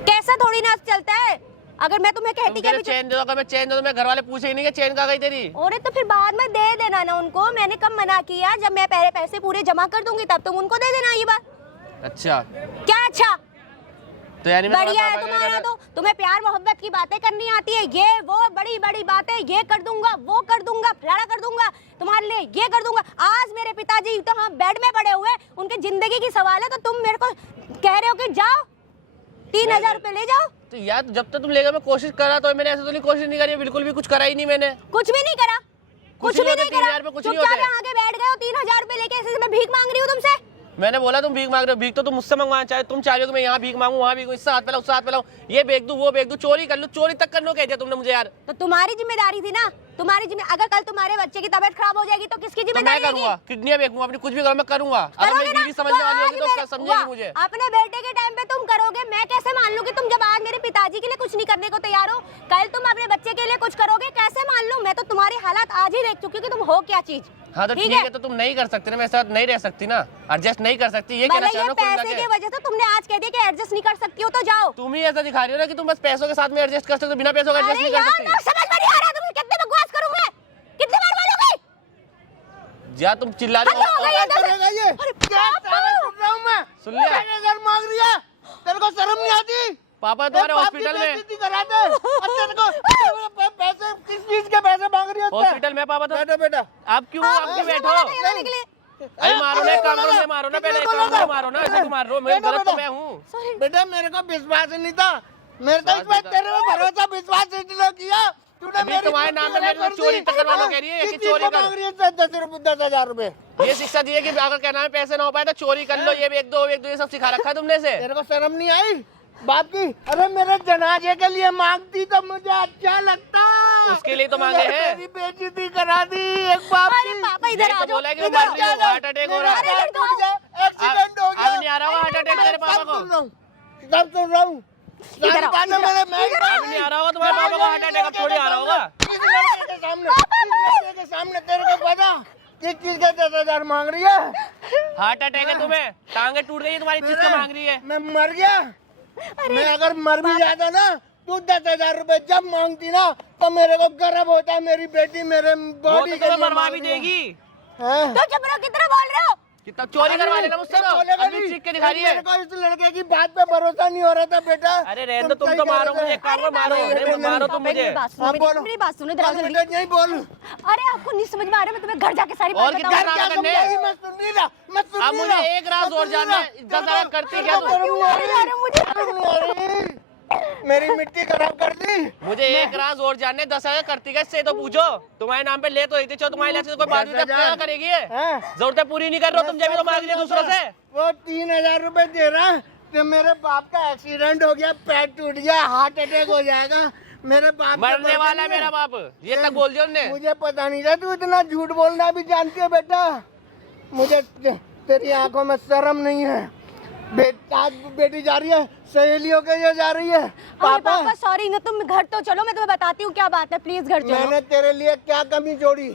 कैसा थोड़ी ना चलता है? अगर मैं तुम्हें कहती कि चेन दे दो, अगर मैं चेन दे दो, मैं घर वाले पूछे ही नहीं कि चेन कहाँ गई तेरी। अरे तो फिर बाद में दे देना ना उनको। मैंने कब मना किया? जब मैं पहले पैसे पूरे जमा कर दूंगी तब तुम उनको दे देना ये बात। अच्छा क्या अच्छा? तो यानी मैं बढ़िया है तुम्हारा तो। तुम्हें प्यार मोहब्बत की बातें करनी आती है, ये वो बड़ी बड़ी बातें, ये कर दूंगा, वो कर दूंगा, फलाना कर दूंगा, तुम्हारे लिए ये कर दूंगा। आज मेरे पिताजी तो हाँ बेड में पड़े हुए, उनके जिंदगी की सवाल है, तो तुम मेरे को कह रहे हो कि जाओ 3,000 रुपए ले जाओ। तो यार जब तक तुम लेगा मैं कोशिश करा तो मैंने ऐसे तो नहीं कोशिश नहीं करी, बिल्कुल भी कुछ करा ही नहीं मैंने। कुछ भी नहीं करा, कुछ भी नहीं करा। 3,000 रुपए कुछ नहीं चुपचाप होते। आगे बैठ गए हो 3,000 रुपए लेके, ऐसे मैं भीख मांग रही हूँ तुमसे। मैंने बोला तुम भीख मांग रहे हो, भीख तो तुम मुझसे मंगवाना चाहे, तुम चाह रहे हो कि मैं यहाँ भीख मांगू वहाँ भीख, इससे हाथ फैलाऊं उससे हाथ फैलाऊं, ये बेच दूं वो बेच दूं, चोरी कर लूं, चोरी तक करने को कह दिया तुमने मुझे यार। तो तुम्हारी जिम्मेदारी थी ना, तुम्हारी अगर कल तुम्हारे बच्चे की तबीयत खराब हो जाएगी तो किसकी तो मैं जिम्मेदारी करूंगा, किडनियां बेचूंगा अपनी, कुछ भी करूँ मैं करूंगा। अगर करोगे मेरी ना? बीवी समझने वाली होगी आज तो समझेगी मुझे। अपने बेटे के टाइम पे तुम करोगे, मैं कैसे मान लूं कि तुम जब आज मेरे पिताजी के लिए कुछ नहीं करने को तैयार हो, कल तुम अपने बच्चे के लिए कुछ करोगे, कैसे मान लूं? मैं तो तुम्हारे हालात आज ही देख चुकी हूँ कि तुम हो क्या चीज। हाँ तो ठीक है, तो तुम नहीं कर सकती ना, मेरे साथ नहीं रह सकती ना, एडजस्ट नहीं कर सकती, ये कहना मतलब चाह ये रहा हूं पैसे की वजह से तुमने आज कह दिया कि एडजस्ट नहीं कर सकती हो तो जाओ। तुम ही ऐसा दिखा रही हो ना कि तुम बस पैसों के साथ में एडजस्ट कर सकते हो, बिना पैसों का एडजस्ट अरे नहीं कर यार सकती। मैं समझ में नहीं आ रहा तुम्हें कितने बकवास करूं मैं, कितनी बार बोलोगी? या तुम चिल्ला रही हद हो गई है क्या करेगा ये? अरे क्या सारा सुन रहा हूँ मैं? सुन लिया? 3,000 मांग रही है, तेरे को शर्म नहीं आती? पापा तुम्हारे हॉस्पिटल में, बेइज्जती कराते हैं। और तेरे को पैसे किस चीज के पैसे मांग रही है? हॉस्पिटल में पापा तो बैठो बेटा। आप क्यों बैठो? अरे मारो ना, काम करो, मैं मारो ना, पहले काम करो, मारो ना, ऐसे क्यों मार रहे हो? मैं गलत तो मैं हूँ। बेटा मेरे को विश्वास नहीं था, मेरे को इस बात तेरे में भरोसा विश्वास इसलिए किया तूने। अभी तुम्हारे नाम पे मेरे को चोरी तक करवाना कह रही है कि चोरी कर। मांग रही है 10,000 रुपए। ये शिक्षा दी है कि अगर कहना है पैसे ना हो पाए तो चोरी कर लो, ये एक दो ये सब सिखा रखा है तुमने से। तेरे को शर्म नहीं आई बाप की? अरे मेरे जनाजे के लिए मांगती तो मुझे अच्छा लगता, उसके लिए तो मांगे हैं। मेरी बेइज्जती करा दी एक बाप अरे की। पापा इधर आ तो जाओ, बोला कि मैं इधर मर आ रही हूँ, जाओ। हार्ट अटैक हो रहा है। एक्सीडेंट हो गया। अब नहीं आ रहा होगा हार्ट अटैक तेरे पापा को, सब सुन रहा हूँ। इधर आओ, बात है मेरे मैं अब नहीं आ रहा होगा तुम्हारे पापा को हार्ट अटैक, अब थोड़ी आ रहा होगा। इस लड़के के सामने तेरे को पता किस चीज के 10,000 मांग रही है? हार्ट अटैक है तुम्हें, टांगे टूट गई है तुम्हारी, चीज का मांग रही है। मैं मर गया, मैं अगर मर भी जाता ना तू 10,000 रुपए जब मांगती ना तो मेरे को गर्व होता, मेरी बेटी मेरे वो बॉडी तो के तुम्हें लिए मरवा मांग भी रही है। देगी। हैं? तो चुप रहो, कितना बोल रहे हो? कितना चोरी करवा लेना मुझसे तो, बोलेगा अभी नहीं। चीख के दिखा रही है। मेरे को इस लड़के की बात पे भरोसा नहीं हो रहा था बेटा। अरे रहने दो, तुम तो मारो मुझे, एक काम करो, मारो मारो तुम मुझे। मेरी बात सुनो, इधर आओ जल्दी। बेटा नहीं बोल। अरे आपको नहीं समझ में आ रहा, मैं तुम्हें घर जाके सारी और बात कितना बताऊंगी। राज क्या करने? समझाई? मैं सुन नहीं रहा, मैं सुन अब नहीं मुझे रहा। एक राज और जानना है, 10,000 करती क्या तुम? शर्म नहीं आ रही? मेरी मिट्टी खराब कर दी। मुझे एक राज और जानने, 10,000 करती क्या इससे तो पूछो। तुम्हारे नाम पे ले तो रही थी, चलो तुम्हारे लिए से कोई बात नहीं, क्या करेगी ये? हैं? जरूरतें पूरी नहीं कर रहे हो तुम, जब भी तो मांग रही हो दूसरों से। वो 3,000 रुपए दे रहा तो मेरे बाप का एक्सीडेंट हो गया, पैर टूट गया, हार्ट अटैक हो जाएगा, मेरे बाप मरने वाला है मेरा बाप, ये तक बोल दिया उन्होंने। मुझे पता नहीं था तू इतना झूठ बोलना भी जानती है बेटा। मुझे तेरी आंखों में शर्म नहीं है। आज बेटी जा रही है, सहेलियों के ये जा रही है। अरे पापा सॉरी ना, तुम घर तो चलो, मैं तुम्हें बताती हूँ क्या बात है, प्लीज घर चलो। मैंने तेरे लिए क्या कमी जोड़ी?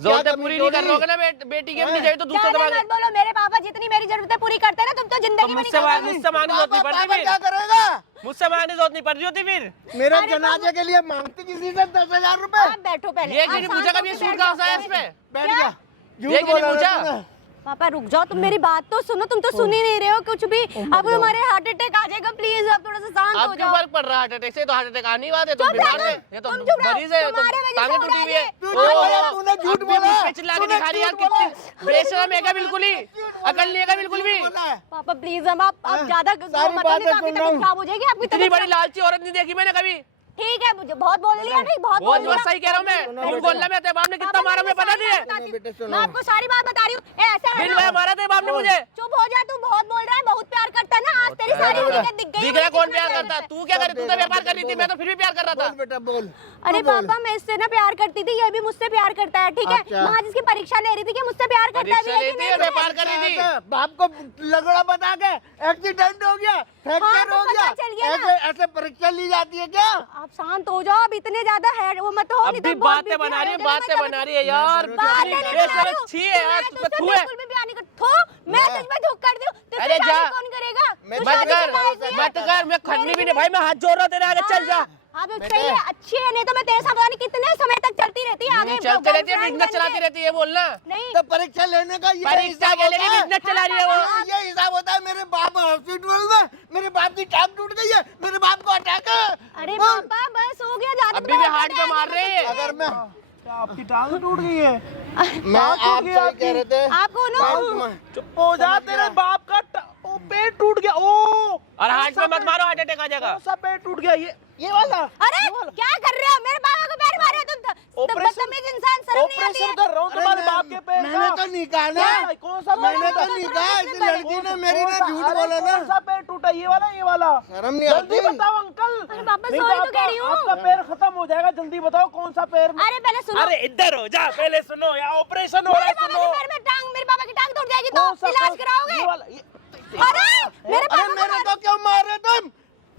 जरूरतें पूरी नहीं कर रहे ना बेटी की अपनी, चाहिए तो दूसरे ज्यादा दबा मत बोलो, मेरे पापा जितनी मेरी जरूरतें पूरी करते हैं ना, तुम तो जिंदगी में नहीं कर पाओगे। मुझसे मांगने जरूरत नहीं पड़ती पापा फिर, क्या करेगा? मुझसे मांगने जरूरत नहीं पड़ रही होती फिर। मेरे जनाजे के लिए मांगती किसी से 10,000 रुपए? आप बैठो पहले। ये आप क्यों नहीं शांत पूछा कभी, ये होके सूट बैठ कहाँ से जाओ। आया इसमें? बैठ क्या? जा। झूठ ये क्यों नहीं बोला पूछा? तूने। पापा रुक जाओ, तुम मेरी बात तो सुनो, तुम तो सुन ही नहीं रहे हो कुछ भी। अब तुम्हारे हार्ट अटैक आ जाएगा, प्लीज आप थोड़ा सा शांत हो अब क्यों जाओ। फर्क पड़ रहा है हार्ट अटैक से? तो हार्ट अटैक आनी बात है, तो चुप बीमार रहो, है, ये तो तुम चुप रहो, मरीज है, तो तुम्हारे वजह से टांगे हो टूटी रहा हुई है है। ये। तू झूठ बोला, तूने झूठ अब भी बोला। मुझ पे चिल्ला के तूने दिखा रही है यार, झूठ बोला। कितनी बेशरम है क्या बिल्कुल ही, अकल नहीं है क्या बिल्कुल भी? पापा प्लीज हम आप ज्यादा सारी मत बातें नहीं तो आपकी सुन रहा तबीयत हूँ। खराब हो जाएगी, आपकी इतनी तबीयत बड़ी लालची औरत नहीं देखी मैंने कभी। ठीक है, मुझे बहुत बोल लिया नहीं, बहुत बोल बहुत लिया। सही कह रहा हूँ मैं, तुम बोलना मैं तेरे बाप ने कितना मारा मुझे पता नहीं है। बेटे सुनो। मैं आपको सारी बात बता रही हूँ। ऐसा है बिल ना, में मारा तेरे बाप ने मुझे। चुप हो जा, तू बहुत बोल रहा है, बहुत प्यार करता है ना, आज तेरी सारी हकीकत दिख गई। दिख रहा है कौन प्यार करता है? तू क्या कर रही? तू तो व्यापार कर रही थी, मैं तो फिर भी प्यार कर रहा बोल था। बेटा बोल। अरे पापा मैं इससे ना प्यार करती थी, ये भी मुझसे प्यार करता है, ठीक है। अच्छा। मैं आज इसकी परीक्षा ले रही थी कि मुझसे प्यार करता है परीक्षा भी है कि लेती है, नहीं। व्यापार कर रही थी। बाप को लगड़ा बता के एक्सीडेंट हो गया, फ्रैक्चर तो हो पता गया, चल गया ना। ऐसे परीक्षा ली जाती है क्या? आप शांत हो जाओ, अब इतने ज्यादा है वो मत हो, अब नहीं भी तो बहुत बातें बीपी बना रही है, हाई हो जाएगा, बातें मैं बना रही है यार। बातें नहीं बना रही हूँ। अच्छी है यार, मैं तुझ पे तुझसे थू है। बिल्कुल भी प्यार नहीं करती। थू, मैं तुझ पे थूक कर दी हूँ, तुझसे अरे जा। शादी कौन करेगा? तू मत शादी कर, के लायक नहीं है। मत कर, मैं खड़नी भी नहीं भाई, मैं हाथ जोड़ रहा हूँ तेरे आगे, चल जा। हाँ भी सही है, अच्छी है, नहीं तो मैं तेरे साथ पता नहीं कितने समय तक चलती रहती है आगे। चलते रहती है, girlfriend बिजनेस चलाती बन के। रहती है, बोलना। नहीं तो परीक्षा लेने का ये परीक्षा हिसाब के लिए होता है? बिजनेस चला रही है वो। ये हिसाब होता है। मेरे बाप हॉस्पिटल में, मेरे बाप की टांग टूट गई है, मेरे बाप को अटैक है। अरे बोल। पापा बस हो गया, ज्यादा अभी भी हार्ट पे मार रही है। अगर मैं आपकी टांग टूट गई है? मैं आप सही कह रहे थे। आपको ना चुप हो जा, तेरे बाप का पेड़ टूट गया। ओ और हार्ट पे मत मारो, हार्ट अटैक आ जाएगा। कौन सा पेड़ टूट गया? ये वाला। अरे क्या कर रहे हो? मेरे बाबा को पैर मारे हो तुम। बदतमीज इंसान, शर्म नहीं आती ऑपरेशन है? कर रहा हूँ तुम्हारे बाप के पैर मैंने तो निकाला, कौन सा मैंने तो निकाला। इस लड़की ने मेरी ना झूठ बोला ना। कौन सा पैर टूटा? ये वाला। शर्म नहीं जल्दी आती। बताओ अंकल। अरे पापा, नहीं sorry तो आपका- कह रही हूँ। आपका पैर खत्म हो जाएगा, जल्दी बताओ कौन सा पैर। अरे पहले सुनो। अरे इधर हो जा, पहले सुनो, यहाँ ऑपरेशन हो रहा मेरे है, पापा सुनो। के पैर में टांग, मेरे पापा की टांग टूट जाएगी तो कौन सा इलाज कौन- कराओगे? ये वाला, अरे मेरे पापा अरे को मेरे को क्यों मार रहे तुम?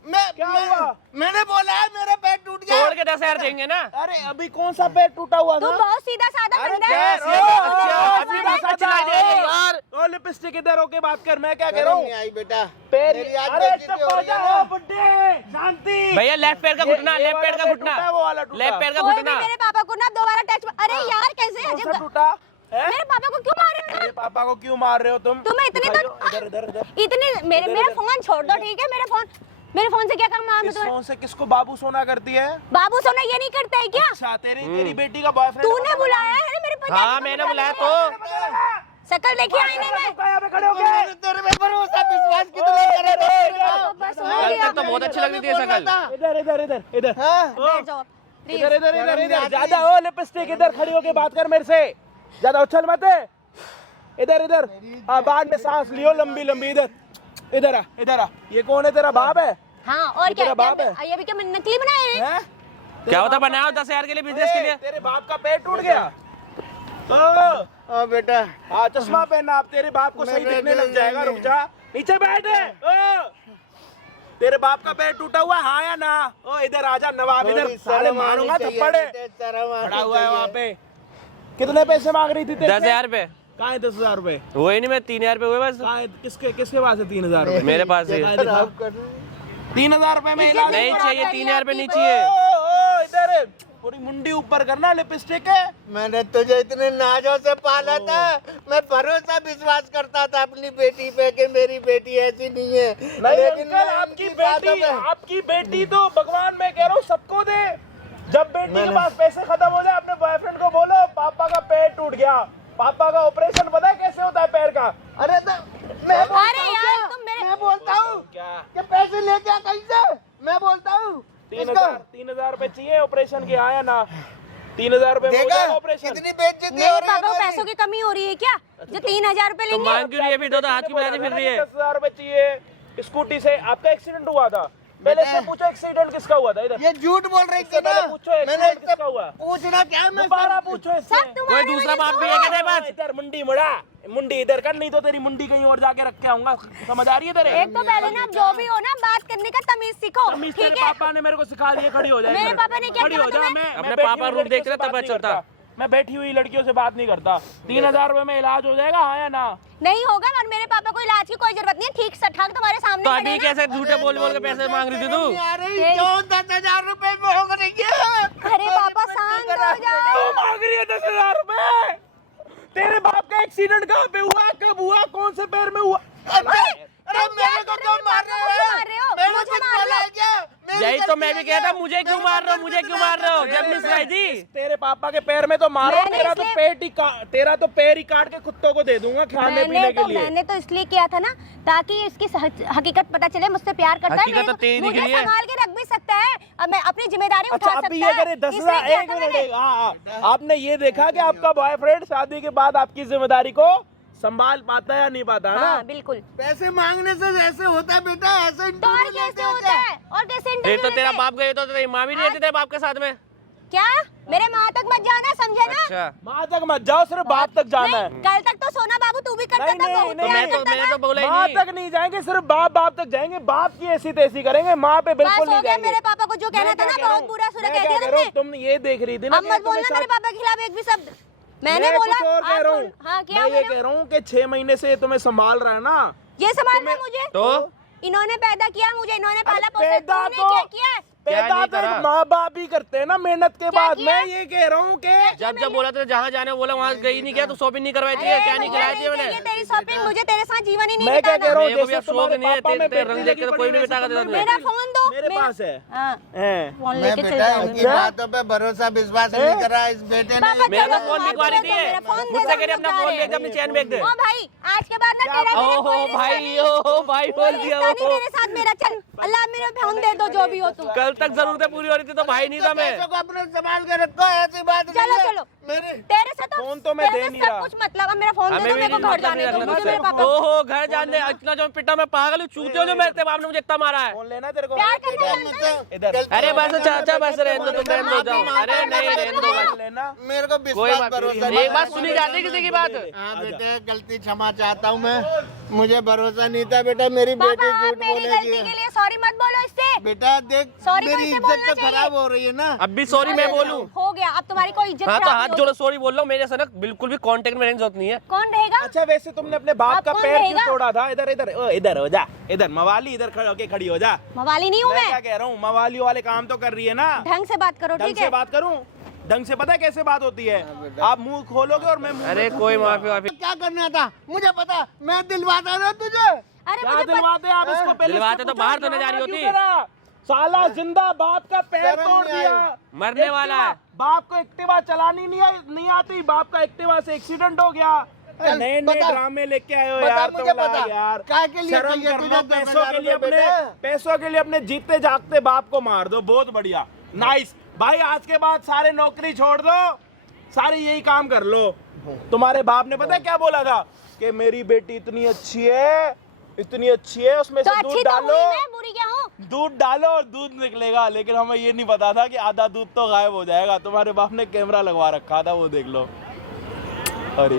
क्या हुआ? मैंने बोला है मेरा पैर टूट गया। तोड़ के 10,000 देंगे ना। अरे अभी कौन सा पैर टूटा हुआ तुम था? बहुत सीधा साधा अरे बंदा क्या है। अभी सीधा बस साधा अच्छा है। यार। ओ लिपस्टिक इधर होके बात कर, मैं क्या कह रहा शर्म हूँ? नहीं आई बेटा। पैर मेरी आज अरे बेइज्जती चुप हो हो रही है जाओ ना। बुड्ढे, शांति। भैया लेफ्ट पैर का ये- घुटना, ये लेफ्ट पैर वाला का पैर घुटना, टूटा है, वो वाला टूटा। लेफ्ट पैर का कोई भी घुटना। मेरे पापा को ना दोबारा टच। अरे यार कैसे कौन सा अजीब। टूटा है? मेरे पापा को क्यों मार रहे हो? मेरे पापा को क्यों मार रहे हो तुम? तुम्हें इतनी तो इधर इधर इधर। इतने मेरा फोन छोड़ दो, ठीक है? मेरे फोन से क्या काम है इस तुम्हें? फोन से किसको बाबू सोना करती है? बाबू सोना ये नहीं करता है क्या? अच्छा, तेरी बेटी का बॉयफ्रेंड। तूने बुलाया है ना मेरे पंजाबी हाँ को मैंने बुलाया बुलाया है। तो। शक्ल देखी आईने में। यहाँ पे खड़े हो गए। मैंने तेरे पे भरोसा विश्वास कितना करे थे? बस हो कल गया। तक तो बहुत अच्छी लग रही थी ये शकल। इधर इधर इधर इधर हाँ? बैठ जाओ प्लीज। इधर इधर इधर इधर। ज्यादा ओ लिपस्टिक, इधर खड़ी होके बात कर मेरे से, ज्यादा उछल मत। इधर इधर। हाँ, बाद में सांस लियो लंबी लंबी। इधर इधर आ, इधर आ। ये कौन है? तेरा बाप है? हाँ और ये क्या? तेरा बाप है? ये भी क्या मैंने नकली बनाए हैं? हैं? क्या होता बनाया 10,000 के लिए, बिजनेस के लिए। तेरे बाप का पेट टूट गया। ओ बेटा, हाँ, चश्मा पहनना, आप तेरे बाप को सही नहीं, दिखने नहीं, लग जाएगा। नहीं। रुक जा, नीचे बैठ। तेरे बाप का पैर टूटा हुआ, हाँ या ना? ओ इधर आजा नवाब, इधर थोड़ी साले शर्म आनी मारूंगा चाहिए थप्पड़। बेटे, शर्म आनी खड़ा हुआ है चाहिए। वहाँ पे। कितने पैसे मांग रही थी तेरे से? 10,000 रुपए कहाँ है 10,000 रुपए? हुए नहीं, मैं 3,000 रुपए हुए बस। कहाँ है? किसके किसके पास है 3,000 रुपए? मेरे पास है। दिखा। खराब कर रहे हैं। 3,000 रुपए में इलाज नहीं करा। चाहिए, 3,000 रुपए नहीं ओ, चाहिए। ओ, इधर पूरी मुंडी ऊपर करना, लिपस्टिक है। मैंने तुझे इतने नाजों से पाला था, मैं भरोसा विश्वास करता था अपनी बेटी पे कि मेरी बेटी ऐसी नहीं है। नहीं लेकिन अंकल, मैं आपकी इनकी बातों बेटी, पे- आपकी बेटी तो भगवान, मैं कह रहा हूँ सबको दे। जब बेटी के पास पैसे खत्म हो जाए, अपने बॉयफ्रेंड को बोलो पापा का पैर टूट गया। पापा का ऑपरेशन पता है कैसे होता है पैर का? अरे तो मैं बोलता अरे हूँ यार क्या? तुम मेरे मैं बोलता हूँ क्या? कि पैसे ले क्या कहीं से? मैं बोलता हूँ 3,000 रुपए चाहिए ऑपरेशन के, आया ना? 3,000 रुपए में हो देखा जाएगा ऑपरेशन। कितनी बेइज्जती मेरे हो रही है पापा को हमारी। पैसों की कमी हो रही है क्या जो 3,000 रुपए तो लेंगे? मांग क्यों रही है? अभी दो हाथ की बजाती फिर रही है। 10,000 रुपए चाहिए। स्कूटी से आपका एक्सीडेंट हुआ था, पहले से पूछो एक्सीडेंट किसका हुआ था। इधर ये झूठ बोल रही थी इससे ना। पहले पूछो मैंने एक्सीडेंट इससे किसका हुआ। पूछना क्या है? मैं दोबारा पूछो इससे। सब तुम्हारे कोई दूसरा वजह बाप से भी हुआ है है। क्या तेरे पास? इधर मुंडी मुड़ा, मुंडी इधर कर, नहीं तो तेरी मुंडी कहीं और जाके रख के आऊंगा। समझ आ रही है तेरे? एक तो पहले ना जो भी हो ना बात करने का तमीज सीखो, तमीज ठीक तेरे है? पापा ने मेरे को सिखा दिया। खड़ी हो जाए। मेरे पापा ने क्या खड़ी कहा हो जा। तुम्हें? मैं अपने बैठी पापा हुई रूप लड़कियों देखते से रहे, तब बात पता नहीं चलता। करता। मैं बैठी हुई लड़कियों से बात नहीं करता। 3,000 रुपए में इलाज हो जाएगा, हाँ या ना? नहीं होगा और मेरे पापा को इलाज की कोई जरूरत नहीं है। ठीक ठाक तुम्हारे सामने तो खड़े अभी हैं ना। कैसे झूठे बोल बोल के पैसे मांग रही थी तू? नहीं आ रही क्यों? 10,000 रुपए में हो रही है। अरे पापा शांत हो क्यों जाओ। मांग रही है 10,000 रुपए? तेरे बाप का एक्सीडेंट कहाँ पे हुआ, कब हुआ, कौन से पैर में हुआ? अरे मेरे को क्यों मार रहे हो? मैंने मुझे कुछ मार बोला है क्या? मेरी यही तो गलती मैं भी नहीं कहता, है। मुझे क्यों मार रहे हो, मुझे क्यों मार रहे हो? जब मिस आई थी तेरे पापा के पैर में तो मारो, मैंने तेरा तो इसलिए- पेट ही तेरा तो पैर ही काट के कुत्तों को दे दूंगा खाने पीने के लिए। मैंने तो इसलिए किया था ना ताकि इसकी हकीकत पता चले, मुझसे प्यार करता है। हकीकत मेरे तो को- तेरी मुझे निकली है। संभाल के रख भी सकता है, अब मैं अपनी जिम्मेदारी अच्छा उठा अब भी सकता ये है। करे 10,000, इसलिए किया एक था मिनट, मैंने। हाँ, आपने ये देखा कि आपका बॉयफ्रेंड शादी के बाद आपकी जिम्मेदारी को संभाल पाता है या नहीं पाता है ना? हाँ बिल्कुल। पैसे मांगने से ऐसे होता है बेटा, ऐसे तो और इंटरव्यू कैसे लेते हैं होता क्या? है? और कैसे ये इंटरव्यू तो तेरा लेते हैं? बाप गए तो तेरी माँ भी नहीं रहती तेरे बाप के साथ में। क्या मेरे माँ तक मत जाना, समझे ना? अच्छा माँ तक मत जाओ, सिर्फ बाप तक जाना है। नहीं, कल तक तो सोना बाबू तू भी करता नहीं, था, नहीं, बहुत नहीं, प्यार मैं तो करता मैंने था। तो बोला ही माँ नहीं। तक नहीं जाएंगे, सिर्फ बाप तक जाएंगे। बाप की ऐसी तैसी करेंगे, माँ पे बस बिल्कुल हो नहीं गया, जाएंगे। मेरे पापा को जो कहना मैं था क्या ना कह रहा बहुत हूँ? बुरा सुना मैं कह क्या दिया कह रहा हूँ? तुमने। तुम ये देख रही थी ना अब कि मत तुम्हें बोलना मेरे शादी- पापा के खिलाफ एक भी शब्द। मैंने मैं बोला कुछ और कह आप रहा बोल- हूँ। हाँ क्या मैं ये बोले? कह रहा हूँ कि 6 महीने से ये तुम्हें संभाल रहा है ना। ये संभालना मुझे तो इन्होंने पैदा किया, मुझे इन्होंने पाला पोसा, पैदा तूने तो- क्या किया है? क्या पैदा नहीं तो एक करा? माँ बाप ही करते हैं ना मेहनत के क्या बाद। किया? मैं ये कह रहा हूँ कि जब बोला था जहाँ जाने बोला वहाँ गई नहीं, क्या तो शॉपिंग नहीं करवाई थी, अरे क्या नहीं मुझे खिलाई थी नहीं मैंने? चाहिए तेरी शॉपिंग, मुझे तेरे साथ जीवन ही नहीं मैं क्या बिताना। कह रहा हूँ, मेरे को भी जैसे अब शौक तुम्हारे नहीं है, पापा में तेरे रंग बेटी देख के लगी तो कोई पड़ी भी है, बिता कर वैसे देता तुम्हें मेरा फोन दो, मेरे पास है हाँ, हैं। फोन मैं लेके चल बेटा जाऊंगी। इनकी बातों पे भरोसा विश्वास नहीं करा इस बेटे ने। पापा, मेरा चलो, तो फोन हाथ बिकवा दे रही दो, थी मेरा फोन दे मुझसे दो, कह रही हम अपना जा फोन रहे दे दे, अपनी चैन बेच दे। ओ भाई, आज के बाद ना तेरा ओहो भाई, ओ भाई बोल दिया रिश्ता नहीं वो। मेरे साथ मेरा। चल, अल्लाह मेरे फोन दे दो, जो भी हो तुम। कल तक जरूरतें पूरी हो रही थी तो भाई नहीं था मैं। पैसों को अपने संभाल के रखो, ऐसी बात नहीं चलो है। चलो, मेरे तेरे से तो फोन तो मैं तेरे दे से नहीं सब रहा। कुछ मतलब। अब मेरा फोन दे हमें दो, भी मेरे को नहीं घर मतलब जाने नहीं दो, रखना मुझे मेरे तुझसे। पापा ओहो घर जाने इतना जो पिटा मैं पागल हूँ, चूते हो जो मेरे बाप ने मुझे इतना मारा है। फोन लेना तेरे को प्यार करने बेटा, लगता है। मुझसे इधर। गलती अरे हो बस गई। चाचा बस रहने दो, तुम रहने दो जाओ। अरे नहीं रहने दो बस। लेना मेरे को कोई विश्वास बात भरोसा नहीं, नहीं एक बात है। सुनी जाती है किसी की बात। हाँ बेटे, गलती क्षमा चाहता हूँ मैं, मुझे भरोसा नहीं था बेटा, मेरी पापा, बेटी आप झूठ मेरी गलती बोलेगी। के लिए सॉरी मत बोलो इससे। बेटा देख, Sorry मेरी कैसे इज्जत बोलना तो चाहिए? खराब हो रही है ना। अब भी सॉरी मैं बोलूँ? हो गया, अब तुम्हारी कोई इज्जत हाँ तो खराब हाथ नहीं जोड़ो, होगी। सॉरी बोल रहा हूँ। मेरे से ना बिल्कुल भी कांटेक्ट में रहने की जरूरत नहीं है। कौन रहेगा? अच्छा वैसे तुमने अपने बाप आप का कौन पैर क्यों रहेगा? तोड़ा था? इधर इधर इधर हो जा, इधर मवाली इधर खड़े होके खड़ी हो जा। मवाली नहीं हूँ मैं क्या मैं। कह रहा हूँ, मवाली वाले काम तो कर रही है ना। ढंग से बात करो, ढंग ठीक से है? बात करूँ? ढंग से पता है कैसे बात होती है? आप मुंह खोलोगे और मैं मुंह अरे में कोई थूकूंगा। माफी वाफी क्या करना था मुझे पता, मैं दिलवाता ना तुझे। अरे क्या मुझे दिलवाते आप इसको? पहले दिलवाते इससे तो पूछो, बाहर तो न जा रही ड्रामा होती। क्यों करा? साला जिंदा बाप का पैर शर्म तोड़ नहीं दिया। आई। मरने वाला है। बाप को एक्टिवा चलानी नहीं आती, बाप का एक्टिवा से एक्सीडेंट हो गया। चल, नए नए बता। ड्रामे लेके आए हो बता यार मुझे, तुम लोग बता। यार। काय के लिए शर्म चाहिए कर तुझे लो, 10,000 रुपए पैसों के लिए अपने जीते जागते बाप को मार दो। बहुत बढ़िया, नाइस भाई। आज के बाद सारे नौकरी छोड़ दो, सारे यही काम कर लो। तुम्हारे बाप ने पता है क्या बोला था? कि मेरी बेटी इतनी अच्छी है, इतनी अच्छी है, उसमें तो से अच्छी दूध तो डालो, हुई मैं, बुरी क्या हूँ? दूध डालो और दूध निकलेगा। लेकिन हमें ये नहीं पता था कि आधा दूध तो गायब हो जाएगा। तुम्हारे बाप ने कैमरा लगवा रखा था, वो देख लो। अरे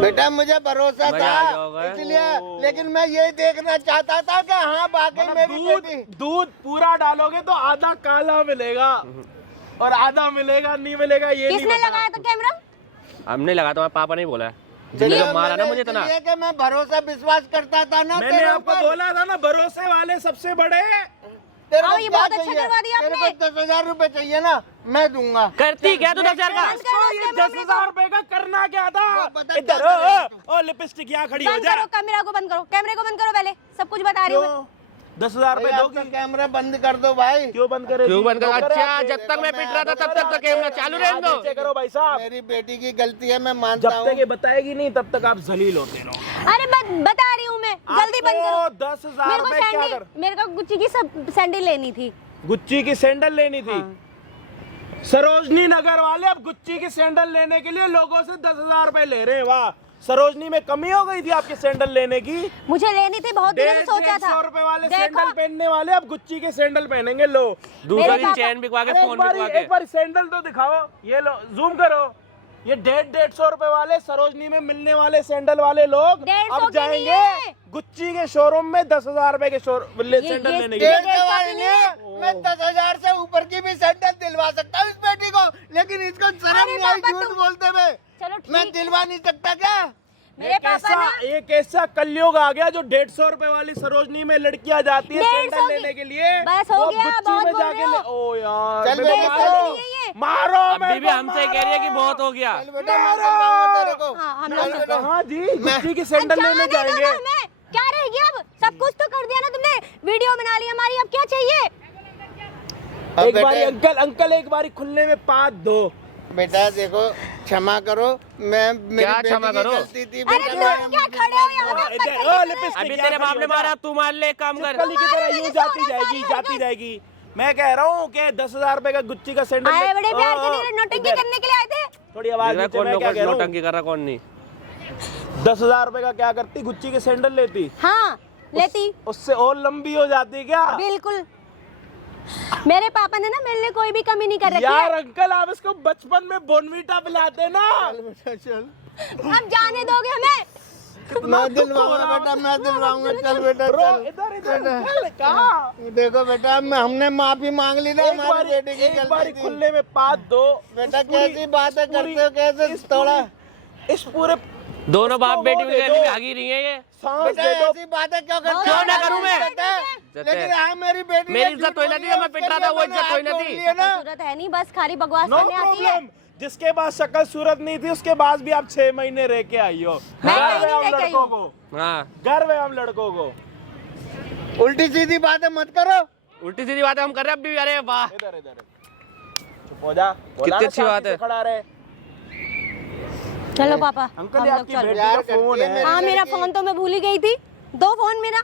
बेटा मुझे भरोसा मजा आ था जाओगा। इसलिए, लेकिन मैं यही देखना चाहता था कि हाँ वाकई मेरी बेटी। दूध पूरा डालोगे तो आधा काला मिलेगा और आधा मिलेगा नहीं मिलेगा ये नहीं किसने पता। लगाया था कैमरा? हमने लगा, तुम्हारे पापा नहीं बोला है। जिसने जब मारा ना मुझे इतना। इसलिए कि मैं भरोसा विश्वास करता था ना मैंने तेरे आपको ऊपर। बोला था ना, भरोसे वाले सबसे बड़े। तेरे हाँ, को ये क्या बहुत अच्छा चाहिए? करवा दिया तेरे आपने। को 10,000 रुपए चाहिए ना, मैं दूंगा। करती क्या तू 10,000 का? बंद करो ये उसके मम्मी को। 10,000 रुपए का करना क्या था? वो बता इधर क्या करेगा ओ लिपस्टिक यहाँ खड़ी हो बंद जा। करो, कैमरा को बंद करो, कैमरे को बंद करो, पहले सब कुछ बता रही हूँ मैं। क्यों 10,000 रुपए भाई, आपका दोगी? कैमरा बंद कर दो भाई। क्यों बंद करे? क्यों बंद कर? क्यों करे अच्छा आप? जब तक मैं पिट रहा था तब तक तो कैमरा चालू रहने दो। नीचे करो भाई साहब। मेरी बेटी की गलती है, मैं मानता जब तक हूँ। ये बताएगी नहीं तब तक आप जलील होते रहो। अरे बता रही हूँ मैं, जल्दी बंद करो। 10,000 मेरे को रुपए क्या कर? सैंडल, मेरे को गुच्ची की सब सैंडल लेनी थी। गुच्ची की सैंडल लेनी थी। सरोजनी नगर वाले अब गुच्ची की सैंडल लेने के लिए लोगों से 10,000 रुपए ले रहे हैं। वाह, सरोजनी में कमी हो गई थी आपकी सैंडल लेने की। मुझे लेनी थी, बहुत दिनों से सोचा था। 150 रुपए वाले देखो, सैंडल पहनने वाले अब गुच्ची के सैंडल पहनेंगे। लो दूसरा मेरे दिन पापा- चैन बिकवा के अरे फोन बिकवा के। एक बार सैंडल तो दिखाओ। ये लो, जूम करो। ये 150 रुपए वाले सरोजनी में मिलने वाले सैंडल वाले लोग 150 अब के नहीं जाएंगे है। गुच्ची के शोरूम में 10,000 रुपए के सैंडल लेने के लिए। 150 वाली नहीं, मैं 10,000 से ऊपर की भी सैंडल दिलवा सकता हूँ इस बेटी को, लेकिन इसको शर्म अरे नहीं आई पापा, झूठ तुम- बोलते हुए। चलो मैं ठीक, दिलवा नहीं सकता क्या? मेरे पापा ना एक ऐसा कलयुग आ गया जो 150 रुपए वाली सरोजनी में लड़कियां जाती है 150 सैंडल की- लेने के लिए। बस हो वो गया, गुच्ची बहुत में बोल जाके रहे हो। ओ यार, चल मेरे को बेटा, मारो। नहीं है ये। मारो अभी मेरे भी को हमसे कह रही है कि बहुत हो गया। चल बेटा, मैं दिलवाऊंगा तेरे को। हाँ, हम चल लोग बेटा। हाँ जी, गुच्ची की सैंडल अच्छा, लेने आने दो जाएंगे। ना हमें। क्या रह गया अब? सब कुछ तो कर दिया ना तुमने, वीडियो बना ली हमारी, अब क्या चाहिए? अब एक बारी बेटे- अंकल एक बारी खुलने में 5 दो। बेटा देखो, क्षमा करो, मैं मेरी क्या बेटी क्षमा की करो? गलती थी अरे बेटा। तुम क्या खड़े हो यहाँ पे? इधर, ओ, लिपस्टिक अभी यहाँ तेरे बाप खड़ी ने हो जा। मारा, तू मार ले, काम कर। कली की तरह तुम्हारे यूं वजह से जाती हो रहा है जाएगी सारी जाती हरकत। जाएगी। मैं कह रहा हूँ कि 10,000 रुपए का गुच्ची का सैंडल आए बड़े प्यार के हाँ, लिए नोटंकी इधर। करने के लिए आए थे। थोड़ी आवाज नीचे, कौन मैं क्या कह रहा हूँ, नौटंकी कर रहा कौन नहीं। 10,000 रुपए का क्या करती? गुच्ची के सैंडल लेती, हाँ लेती, उससे और लंबी हो जाती क्या? बिल्कुल। मेरे पापा ने ना मेरे लिए कोई भी कमी नहीं कर रखी यार है। अंकल, आप इसको बचपन में बोनवीटा पिलाते ना। बेटा चल, अब जाने दोगे हमें? मैं दिलवाऊंगा बेटा, मैं दिलवाऊंगा। चल बेटा ब्रो, चल। इधर इधर बेटा। अंकल, कहाँ? देखो बेटा, हमने माफी मांग ली ना, एक हमारी बेटी की बारी गलती थी। खुलने में 5 दो। बेटा पूरी- कैसी बातें पूरी- करते हो, कैसे इस थोड़ा पूरे- इस पूरे दोनों बाप इसको बेटी वो की दे गली में दो। भागी रही है ये। सांस बेटा दे दो। ऐसी बातें क्यों करते हो? क्यों ना करूं मैं? लेकिन हाँ मेरी बेटी मेरी ने इज्जत झूठ तो ही ना बोली थी, है, मैं उसके पिट रहा लिए था, वो मैंने इज्जत तो ही हाथ ना जोड़ थी। लिए ना। जरूरत है नहीं, बस खाली बकवास नो करने आती है। प्रॉब्लम। जिसके पास शक्ल सूरत नहीं थी उसके पास भी आप 6 महीने रह के आई हो। मैं गर्व कहीं है हम नहीं रह के आई लड़कों हूँ। को, हाँ गर्व है हम लड़कों को। उल्टी सीधी बातें मत करो। उल्टी सीधी बात हम कर रहे हैं अब भी। अरे वाह, इधर इधर चुप हो जा। कितनी अच्छी बात है। खड़ा रहे। चलो पापा, अंकल हम ये लोग आपकी चलो। बेटी प्यार का फोन करती है है। मेरे हाँ, मेरा फोन तो मैं भूल ही गई थी। दो फोन मेरा।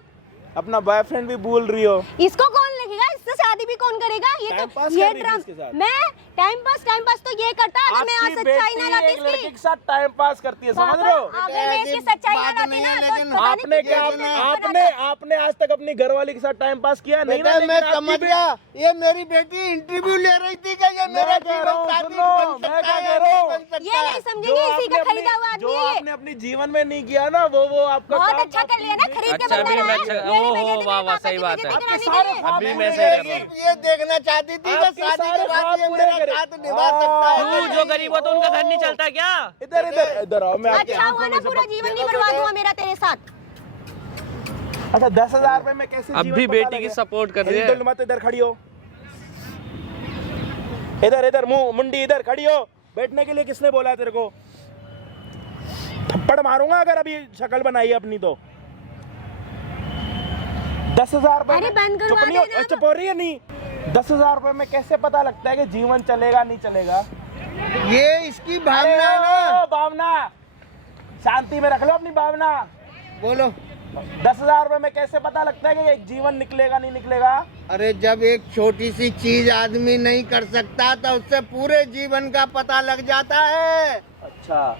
अपना बॉयफ्रेंड भी भूल रही हो। इसको कौन लगेगा? इससे शादी भी कौन करेगा? ये टाइम तो पास ये कर रही थी ड्राम इसके साथ। मैं टाइम पास तो ये करता है। अगर मैं आज आपकी सच्चाई ना बेटी लाती एक लड़के इसकी, के साथ टाइम पास करती है, समझ रहे हो? अगर मैं इसकी सच्चाई ना बात लाती नहीं ना, है, तो लेकिन पता नहीं आपने कितने क्या लोग आपने आज तक अपनी घरवाली के साथ टाइम पास किया नहीं ना? बेटा लेकिन मैं आपकी समझ बे- गया, ये मेरी बेटी इंटरव्यू ले रही थी कि ये मेरा मैं कह रहा जीवन हूँ, साथी सुनो, बन मैं सकता क्या है कह या रहा नहीं हूँ? बन सकता ये नहीं है। समझेंगे, इसी का खरीदा हुआ जो आदमी है ये। आपने अपनी जीवन में नहीं किया ना, वो आपका बहुत काम अच्छा कर लिया ना, खरीद के अच्छा, बंदा अभी लाया। मैं अच्छा- मेरी ओहो, बेइज्जती वाह, मेरे वाह, पापा सही की बात बेइज्जती है। कराने आपके सारे के लिए। अभी मैं सही कर रहा हूँ। ये देखना चाहती थी कि आपके शादी सारे के बाद ख्वाब ये पूरे मेरा करे। साथ निभा सकता है। तू जो गरीब हो तो उनका घर नहीं चलता क्या? इधर इधर इधर आओ, मैं आपकी अच्छा हुआ आंखों ना, में से पूरा जीवन नहीं बर्बाद हुआ मेरा तेरे साथ। अच्छा 10,000 रुपए में कैसे अब जीवन भी पता बेटी लगे? की सपोर्ट कर रही है। हिल मत, इधर खड़ी हो। इधर इधर मुंह मुंडी इधर खड़ी हो। बैठने के लिए किसने बोला है तेरे को? थप्पड़ मारूंगा अगर अभी शक्ल बनाई है अपनी तो। 10,000 रुपए अरे में- बंद करवा चुप नहीं हो- देना। चुप हो रही है नहीं? 10,000 रुपए में कैसे पता लगता है कि जीवन चलेगा नहीं चलेगा? ये इसकी भावना है ना। भावना शांति में रख लो अपनी भावना। बोलो। 10,000 रुपए में कैसे पता लगता है कि एक जीवन निकलेगा नहीं निकलेगा? अरे जब एक छोटी सी चीज आदमी नहीं कर सकता तो उससे पूरे जीवन का पता लग जाता है। अच्छा,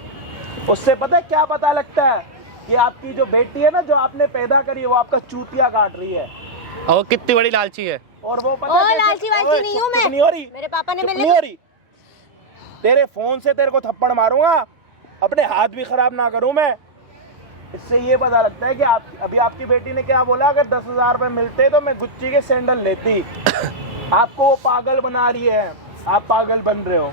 उससे पता है क्या पता लगता है? कि आपकी जो बेटी है ना, जो आपने पैदा करी है, वो आपका चूतिया काट रही है। और वो कितनी बड़ी लालची है। और वो पता ओ, है कैसे- लालची वालची ओए, नहीं हूँ मैं। चुप नहीं हो रही? मेरे पापा ने चुप मेरे नहीं हो रही? तेरे फोन से तेरे को थप्पड़ मारूंगा, अपने हाथ भी खराब ना करूं मैं। इससे ये पता लगता है कि आप अभी आपकी बेटी ने क्या बोला, अगर 10,000 रुपए मिलते तो मैं गुच्ची के सैंडल लेती। आपको वो पागल बना रही है, आप पागल बन रहे हो।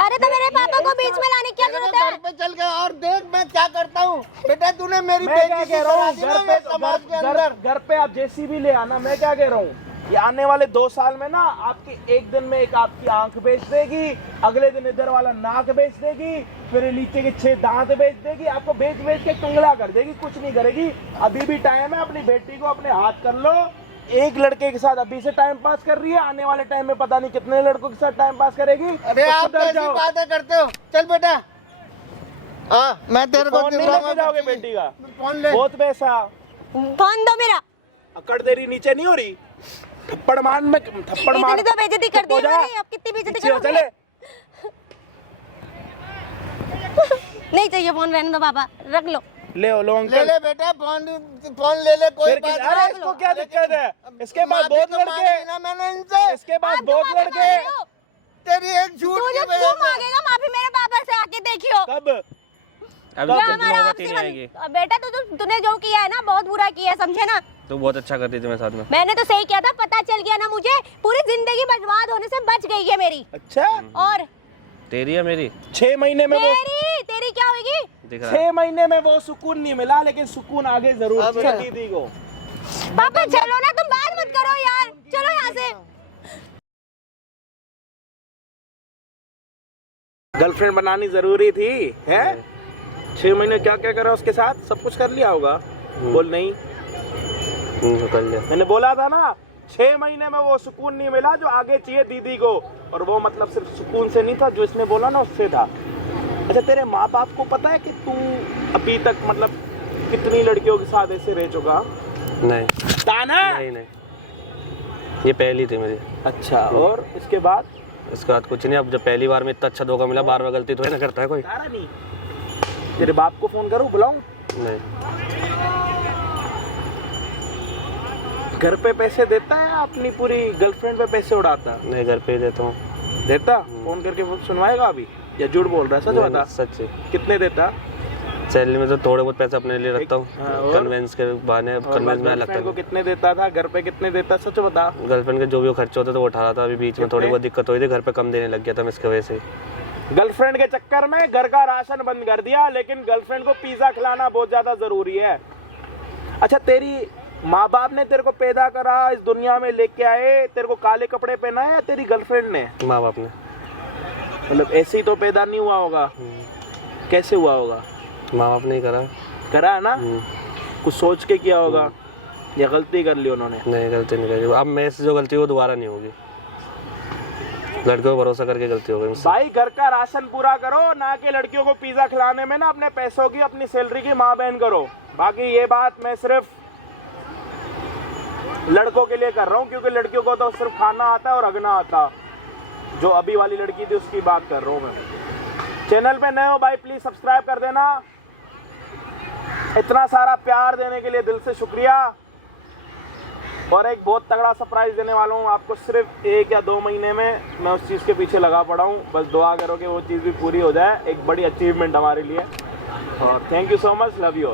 अरे तो मेरे पापा को बीच में लाने की क्या तेरे जरूरत को है? घर पे चल गया और देख मैं क्या करता हूँ। बेटा तूने मेरी मैं क्या बेटी कह की रहा करा हूँ, दी ना ये समाज के अंदर। घर पे आप जेसीबी ले आना। मैं क्या कह रहा हूँ, ये आने वाले 2 साल में ना आपके एक दिन में एक आपकी आंख बेच देगी, अगले दिन इधर वाला नाक बेच देगी, फिर नीचे के 6 दांत बेच देगी। आपको बेच बेच के टुंगला कर देगी, कुछ नहीं करेगी। अभी भी टाइम है, अपनी बेटी को अपने हाथ कर लो। एक लड़के के साथ अभी से टाइम पास कर रही है, आने वाले टाइम में पता नहीं कितने लड़कों के साथ टाइम पास करेगी। अरे तो आप सुधर कैसी जाओ। बातें करते हो? चल बेटा। हाँ मैं तेरे को फोन नहीं दिलवाऊंगा लेके जाओगे बच्ची। बेटी का? फोन ले। बहुत पैसा। फोन दो मेरा। अकड़ तेरी नीचे नहीं हो रही? थप्पड़ मार में थप्पड़ मार। इतनी तो बेइज्जती कर दी हो जा। मेरी, अब कितनी बेइज्जती पीछे हो, करोगे? चले। नहीं चाहिए फोन, रहने दो पापा, रख लो। ले लो ले अंकल। ले बेटा फोन। फोन ले ले, कोई फिर बात अरे नहीं। इसको क्या दिक्कत है? इसके बाद माफी बहुत तो मांग लड़के, ली ना मैंने इनसे। इसके बाद आप बहुत तो माफी लड़के। मांग रहे हो। तेरी एक झूठ तू की जो वजह तू से। मांगेगा माफी मेरे पापा से आके देखियो। कब? अभी क्या तो हमारा नौबत ही आपसी नहीं आएगी। बेटा तूने जो किया है ना, बहुत बुरा किया है, समझे ना? तू बहुत अच्छा करती थी मेरे साथ में। मैंने तो सही किया था, पता चल गया ना मुझे, पूरी जिंदगी बर्बाद होने से बच गई है मेरी। अच्छा, और तेरी है मेरी? 6 महीने में वो तेरी क्या होगी? दिख रहा है। 6 महीने में वो सुकून नहीं मिला, लेकिन सुकून आगे जरूर अब चाहिए चल। दीदी को। पापा चलो ना, तुम बात मत करो यार, चलो यहाँ से। गर्लफ्रेंड बनानी जरूरी थी है? 6 महीने क्या क्या करा उसके साथ? सब कुछ कर लिया होगा। बोल नहीं, कर लिया। मैंने बोला था ना, 6 महीने में वो सुकून नहीं मिला जो आगे चाहिए दीदी को। और वो मतलब सिर्फ सुकून से नहीं था, जो इसने बोला ना उससे था। अच्छा, तेरे माँ बाप को पता है कि तू अभी तक मतलब कितनी लड़कियों के साथ ऐसे रह चुका? नहीं ताना? नहीं नहीं, ये पहली थी मेरी। अच्छा, और इसके बाद? इसके बाद कुछ नहीं। अब जब पहली बार में इतना अच्छा धोखा मिला, बार बार गलती तो है ना करता है कोई। तारा नहीं। तेरे बाप को फोन करूं, बुलाऊं? नहीं, घर पे पैसे देता है, अपनी पूरी गर्लफ्रेंड पे पैसे उड़ाता है? नहीं घर पे ही देता हूँ। देता? फोन करके सुनवाएगा अभी या झूठ बोल रहा है? सच बता। सच है। कितने देता? सैलरी में तो थोड़े बहुत पैसे अपने लिए रखता हूँ, हाँ, और? कन्वेंस के बहाने। कन्वेंस में लगता गर्लफ्रेंड को है। कितने देता था? घर पे कितने देता? सच बता। गर्लफ्रेंड के जो भी खर्चे होते थे वो उठा रहा था। अभी बीच में थोड़ी बहुत दिक्कत हुई थी, घर पे कम देने लग गया था मैं इसकी वजह से। गर्लफ्रेंड के चक्कर में घर का राशन बंद कर दिया, लेकिन गर्लफ्रेंड को पिज्जा खिलाना बहुत ज्यादा जरूरी है। अच्छा, तेरी माँ बाप ने तेरे को पैदा करा, इस दुनिया में लेके आए, तेरे को काले कपड़े पहनाए या तेरी गर्लफ्रेंड ने? माँ बाप ने। मतलब ऐसे ही तो पैदा नहीं हुआ होगा, कैसे हुआ होगा? माँ बाप ने ही करा। करा है ना? कुछ सोच के किया होगा। या गलती कर ली उन्होंने? नहीं, गलती नहीं करी। अब मेरे से जो गलती वो दोबारा नहीं होगी। लड़कियों को भरोसा करके गलती हो गई मुझसे। भाई घर का राशन पूरा करो, ना कि लड़कियों को पिज्जा खिलाने में ना अपने पैसों की, अपनी सैलरी की माँ बहन करो। बाकी ये बात मैं सिर्फ लड़कों के लिए कर रहा हूँ, क्योंकि लड़कियों को तो सिर्फ खाना आता है और रगना आता। जो अभी वाली लड़की थी उसकी बात कर रहा हूँ मैं। चैनल पे नए हो भाई प्लीज सब्सक्राइब कर देना। इतना सारा प्यार देने के लिए दिल से शुक्रिया। और एक बहुत तगड़ा सरप्राइज देने वाला हूँ आपको, सिर्फ 1 या 2 महीने में मैं उस चीज़ के पीछे लगा पड़ा हूँ। बस दुआ करो कि वो चीज़ भी पूरी हो जाए। एक बड़ी अचीवमेंट हमारे लिए। और thank you so much, love you.